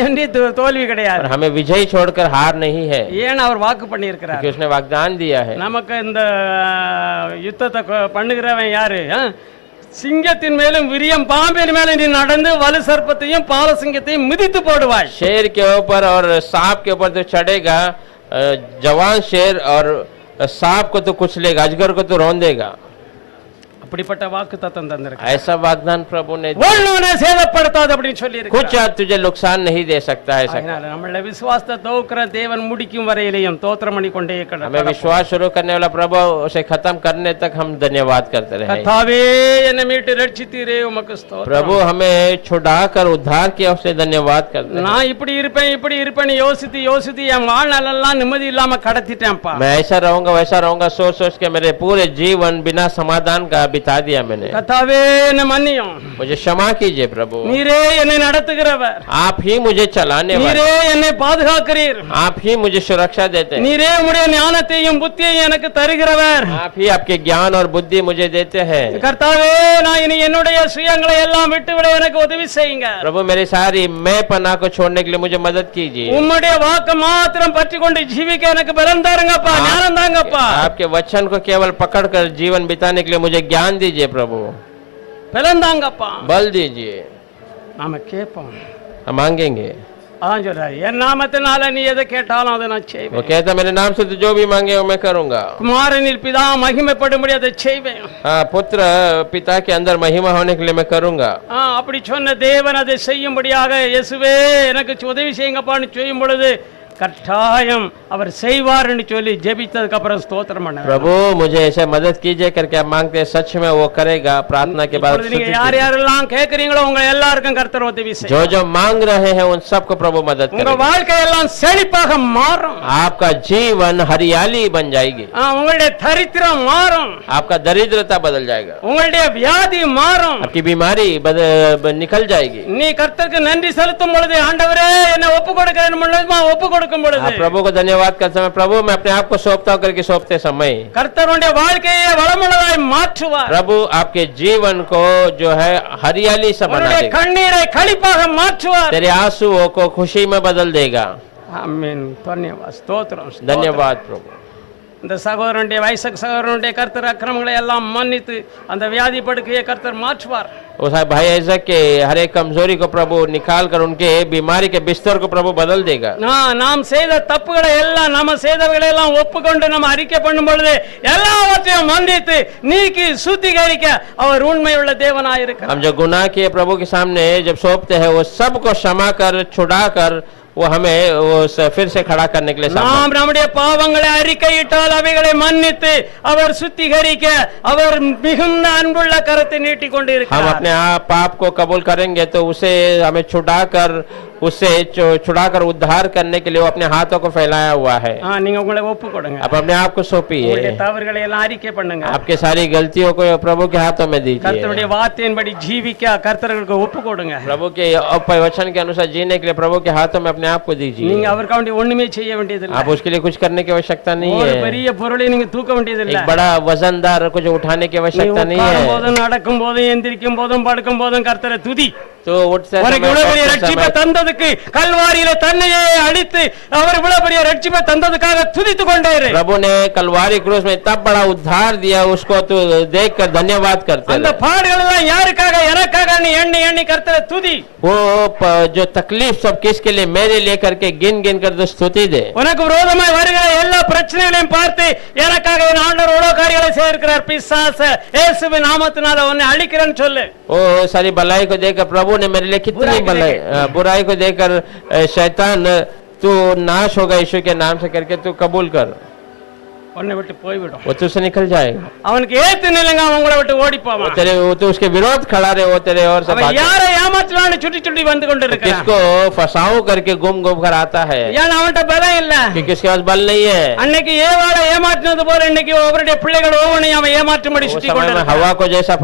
தோல்வி கிடையாது. और हमें विजय छोड़कर हार नहीं है, ஏன் அவர் வாக்கு பண்ணி இருக்கிறார். क्योंकि उसने वाग्दान दिया है. நமக்கு இந்த யுத்தத்தை பண்ணுகிறவன் யாரு? சிங்கத்தின் மேலும் விரியம் பாம்பின் மேலும் நீ நடந்து வலு சர்ப்பத்தையும் பால சிங்கத்தையும் மிதித்து போடுவாய். शेर के ऊपर और सांप के ऊपर तो चढ़ेगा, जवान शेर और सांप को तो कुचलेगा, अजगर को तो रौंद देगा. அப்படிப்பட்ட வாக்கு தத்தம் தந்திருக்கிறார். ऐसा वाग्दान प्रभु ने दिया. ஒண்ணுமே சேதப்படுத்தாது அப்படின்னு சொல்லி कुछ तुझे नुकसान नहीं दे सकता है. நம்மள விசுவாசத்தை தோக்குற தேவன் முடிக்கும் வரையிலையும் தோத்திரம் பண்ணி கொண்டே இருக்கிறார். हमें विश्वास शुरू करने वाला प्रभु उसे खत्म करने तक हम धन्यवाद करते रहे. கர்த்தாவே என்னை மீட்டு ரட்சித்தீரே உமக்கு ஸ்தோத்திரம். प्रभु हमें छुड़ाकर उद्धार किया, उससे धन्यवाद करते हैं. நான் இப்படி இருப்பேன் யோசித்து யோசித்து என் வாழ்நாளெல்லாம் நிம்மதி இல்லாம கடத்திட்டேன்ப்பா. मैं ऐसा रहूंगा वैसा रहूंगा सोच सोच के मेरे पूरे जीवन बिना समाधान का बिता दिया मैंने. கர்த்தாவே என்னை மன்னியும், मुझे क्षमा कीजिए प्रभु. நீரே என்னை நடத்துகிறவர், आप ही मुझे चलाने वाले, நீரே என்னை பாதுகாக்கிறீர், आप ही मुझे सुरक्षा देते हैं, நீரே உம்முடைய ஞானத்தையும் புத்தியையும் எனக்கு தருகிறவர். आप ही आपके ज्ञान और बुद्धि मुझे देते हैं. கர்த்தாவே நான் இனி என்னுடைய சுயங்களை எல்லாம் விட்டுவிட எனக்கு உதவி செய்யுங்க. प्रभु मेरी सारी मैं पना को छोड़ने के लिए मुझे मदद कीजिए. உம்முடைய வாக்கு மாத்திரம் பற்றி கொண்டு ஜீவிக்க எனக்கு பலம் தாருங்கப்பா, ஞானம் தாங்கப்பா. आपके वचन को केवल पकड़कर जीवन बिताने के लिए मुझे ज्ञान दीजिए प्रभु, பலம் தாங்கப்பா. बल दीजिए. நாம கேட்போம், हम मांगेंगे. அதான் சொல்றாரு, என் நாமத்தினால நீ எதை கேட்டாலும் அதை நான் वो செய்வேன். कहता मेरे नाम से तो जो भी मांगे वो मैं करूंगा. குமாரனில் பிதா மகிமைப்படும்படி அதை செய்வேன். हाँ, पुत्र पिता के अंदर महिमा होने के लिए मैं करूंगा. அப்படி சொன்ன தேவன் அதை செய்யும்படியாக இயேசுவே எனக்கு உதவி செய்யுங்கப்பான்னு செய்யும் பொழுது கட்டாயம் அவர் செய்வார் என்று சொல்லி ஜெபித்ததுக்கு அப்புறம் ஸ்தோத்திரம் பண்ணார். प्रभु मुझे ऐसे मदद कीजिए करके आप मांगते हैं, सच में वो करेगा. प्रार्थना के बाद நீங்க யார் யாரெல்லாம் கேக்குறீங்களோ உங்க எல்லாருக்கும் கர்த்தர் உதவி செய்வார். जो जो मांग रहे हैं उन सबको प्रभु मदद உங்க करेगा. வாழ்க்கை எல்லாம் செழிப்பாக மாறும். आपका जीवन हरियाली बन जाएगी. உங்களுடைய தரித்திரம் மாறும், आपका दरिद्रता बदल जाएगा, உங்களுடைய வியாதி மாறும். आपकी बीमारी निकल जाएगी. நீ கர்த்தருக்கு நன்றி செலுத்தும் பொழுது ஆண்டவரே என்னை ஒப்பு கொடுக்கிறேன் பொழுது ஒப்பு கொடுக்கும் பொழுது आप प्रभु को धन्यवाद करते समय, प्रभु मैं अपने आप को सौंपता हूं करके सौंपते समय கர்த்தருடைய வாழ்க்கையை வளமுள்ளதாய் மாற்றுவார். प्रभु आपके जीवन को जो है हरियाली सा बना உங்களுடைய देगा. கண்ணீரை களிப்பாக மாற்றுவார். तेरे आंसुओं को खुशी में बदल देगा. ஆமென். धन्यवाद, ஸ்தோத்திரம், धन्यवाद प्रभु. இந்த சகோதரனுடைய வயசு சகோதரனுடைய கர்த்தர் அக்கிரமங்களை எல்லாம் மன்னித்து அந்த வியாதி படுக்கையை கர்த்தர் மாற்றுவார். वो साहब भाई ऐसा के हर एक कमजोरी को प्रभु निकाल कर उनके बीमारी के बिस्तर को प्रभु बदल देगा. நாம் செய்த தப்புகளை எல்லாம் நம்ம செய்தவைகளை எல்லாம் ஒப்புக்கொண்டு நம்ம அறிக்கை பண்ணும் பொழுது எல்லாவற்றையும் மன்னித்து நீக்கி சுத்திகரிக்க அவர் உண்மையுள்ள தேவனாய் இருக்கிறார். हम जो गुनाह किए प्रभु के सामने जब सौंपते हैं वो सबको क्षमा कर छुड़ा कर वो हमें वो फिर से खड़ा करने के लिए நாம் நம்முடைய பாவங்களை அறிக்கையிட்டால் அவைகளை மன்னித்து அவர் சுத்திகரிக்க அவர் மிகுந்த அன்புள்ள கரத்தை நீட்டிக் கொண்டு हम இருக்கிறார். अपने आप पाप को कबूल करेंगे तो उसे हमें छुड़ाकर उससे छुड़ाकर उद्धार करने के लिए वो अपने हाथों को फैलाया हुआ है. நீங்க உங்களை ஒப்பு கொடுங்க. आप अपने आप को सौंपिए. உங்களுடைய தவறுகளை எல்லாம் அறிக்கை பண்ணுங்க. आपके सारी गलतियों को प्रभु के हाथों में दीजिए. கர்த்தருடைய வார்த்தையின்படி ஜீவிக்க கர்த்தருக்கு ஒப்பு கொடுங்க. प्रभु के वचन के अनुसार जीने के लिए प्रभु के हाथों में अपने आप को दीजिए. நீங்க அவருக்கு வேண்டி ஒண்ணுமே செய்ய வேண்டியதில்லை. आप उसके लिए कुछ करने की आवश्यकता नहीं ஒரு है. பெரிய பொருளை நீங்க தூக்க வேண்டியதில்லை. एक बड़ा वजनदार कुछ उठाने की आवश्यकता नहीं உட்காரும் है. போதும் நடக்கும் போதும் எந்திரிக்கும் போதும் படுக்கும் போதும் கர்த்தரை துதி. तो उठते உனக்கு இவ்வளவு பெரிய ரட்சிப்பை समय தந்ததுக்கு கல்வாரியில தன்னையே அழித்து அவர் இவ்வளவு பெரிய ரட்சிப்பை தந்ததுக்காக துதித்து கொண்டே இரு. प्रभु ने कलवारी क्रूस में इतना बड़ा उद्धार दिया उसको तू देखकर धन्यवाद करते அந்த रहे. பாடுகள் எல்லாம் யாருக்காக எனக்காக நீ எண்ணி எண்ணி கர்த்தரை துதி. वो जो तकलीफ सब किसके लिए मेरे लिए करके गिन गिन कर तो स्तुति दे. உனக்கு விரோதமாய் வருகிற எல்லா பிரச்சனைகளையும் பார்த்து எனக்காக என் ஆண்டவர் எவ்வளவு காரியங்களை செய்திருக்கிறார் பிசாசு இயேசுவின் நாமத்தினால உன்னை அழிக்கிறேன்னு சொல்லு. वो सारी भलाई को देखकर प्रभु ने मेरे लिए कितनी बुराई को देखकर शैतान तू नाश होगा यीशु के नाम से करके तू कबूल कर. உன்னை விட்டு போய்விடும். वो तुझसे निकल जाएगा. அவனுக்கு ஏத்து நில்லுங்க அவன் உங்களை விட்டு ஓடி वो போவான். तेरे वो तो उसके विरोध खड़ा रहे वो तेरे और से அவன் भागे. யாரை ஏமாற்றலாம்னு சுற்றி சுற்றி வந்து கொண்டிருக்கிறான். किसको फसाऊं करके घूम घूम कर आता है ஏன்னா அவன்கிட்ட பலம் இல்ல. कि किसके पास बल नहीं है. அன்னைக்கு ஏவாளை ஏமாற்றினது போல இன்னைக்கு அவருடைய பிள்ளைகள் ஒவ்வொன்றையும் அவன் ஏமாற்றும்படி उस சுற்றி समय में கொண்டிருக்கிறான். हवा को जैसा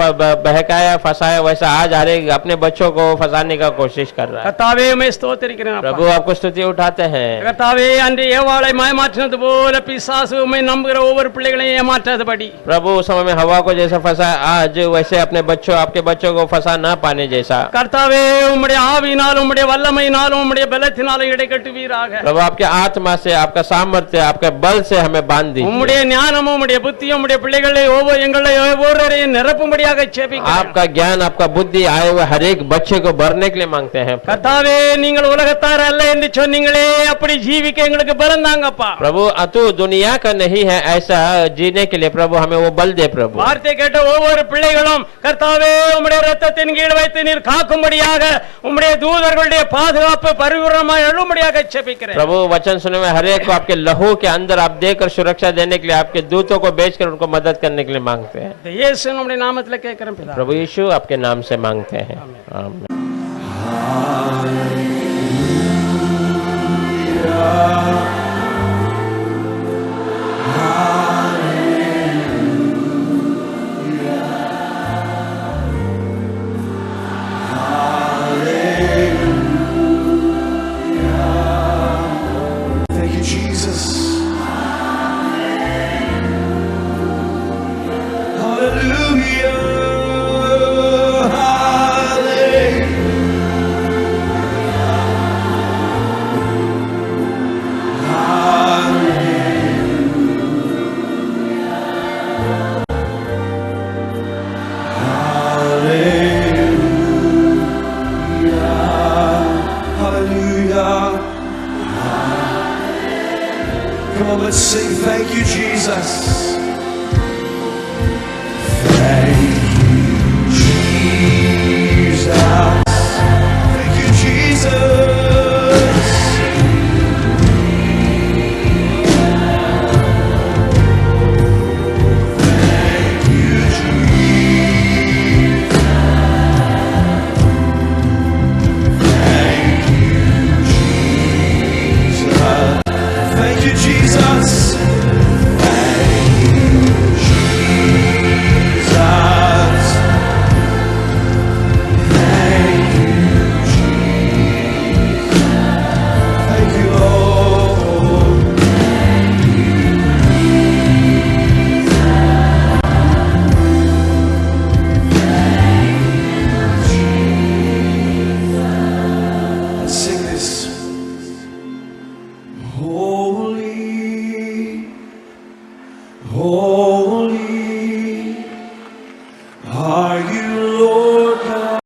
बहकाया फसाया वैसा आज हर एक अपने बच्चों को फंसाने का कोशिश कर रहा है. கர்த்தாவே உம்மை ஸ்தோத்திரிக்கிறேன் அப்பா. प्रभु आपको स्तुति उठाते हैं. கர்த்தாவே அன்று ஏவாளை மாயமாற்றினது போல பிசாசு உம்மை நம்புகிற ஒவ்வொரு பிள்ளைகளையும் ஏமாற்றாதபடி प्रभु उस समय में हवा को जैसा फंसा आज वैसे अपने बच्चों आपके बच्चों को फंसा ना पाने जैसा. கர்த்தாவே உம்முடைய ஆவியினாலும் உம்முடைய வல்லமையினாலும் உம்முடைய பலத்தினாலும் இடைக்கட்டுவீராக. प्रभु आपके आत्मा से आपका सामर्थ्य आपके बल से हमें बांध दीजिए. உம்முடைய ஞானமும் உம்முடைய புத்தியும் உம்முடைய பிள்ளைகளை எங்களை ஒவ்வொருவரையும் நிரப்பும்படியாக ஜெபிக்கிறேன். आपका ज्ञान आपका बुद्धि आए हुए हर एक बच्चे को भरने के लिए मांगते हैं. கர்த்தாவே நீங்கள் உலகத்தார் அல்ல என்று சொன்னீங்களே அப்படி ஜீவிக்க எங்களுக்கு பலம் தாங்கப்பா. प्रभु अतु दुनिया का नहीं है ऐसा जीने के लिए प्रभु हमें वो बल दे. प्रभु வார்த்தை கேட்ட ஒவ்வொரு பிள்ளைகளும் கர்த்தாவே உம்முடைய இரத்தத்தின் கீழ் வைத்து நீர் காக்கும்படியாக உம்முடைய தூதர்களுடைய பாதுகாப்பு பரிபூரணமாய் எழும்படியாக ஜெபிக்கிறேன். प्रभु वचन सुनने में हर एक को आपके लहू के अंदर आप देकर सुरक्षा देने के लिए आपके दूतों को भेजकर उनको मदद करने के लिए मांगते हैं. இந்த இயேசு நம்முடைய நாமத்துல கேட்கிறேன் பிதா. प्रभु यीशु आपके नाम से मांगते हैं. आमीन. Thank you, Jesus. Hallelujah. Hallelujah. Come on, let's sing. Thank you, Jesus. Thank you, Jesus. Thank you, Jesus. Thank you, Jesus. Thank you, Jesus. Thank you, Jesus. Thank you, Jesus. Thank Oh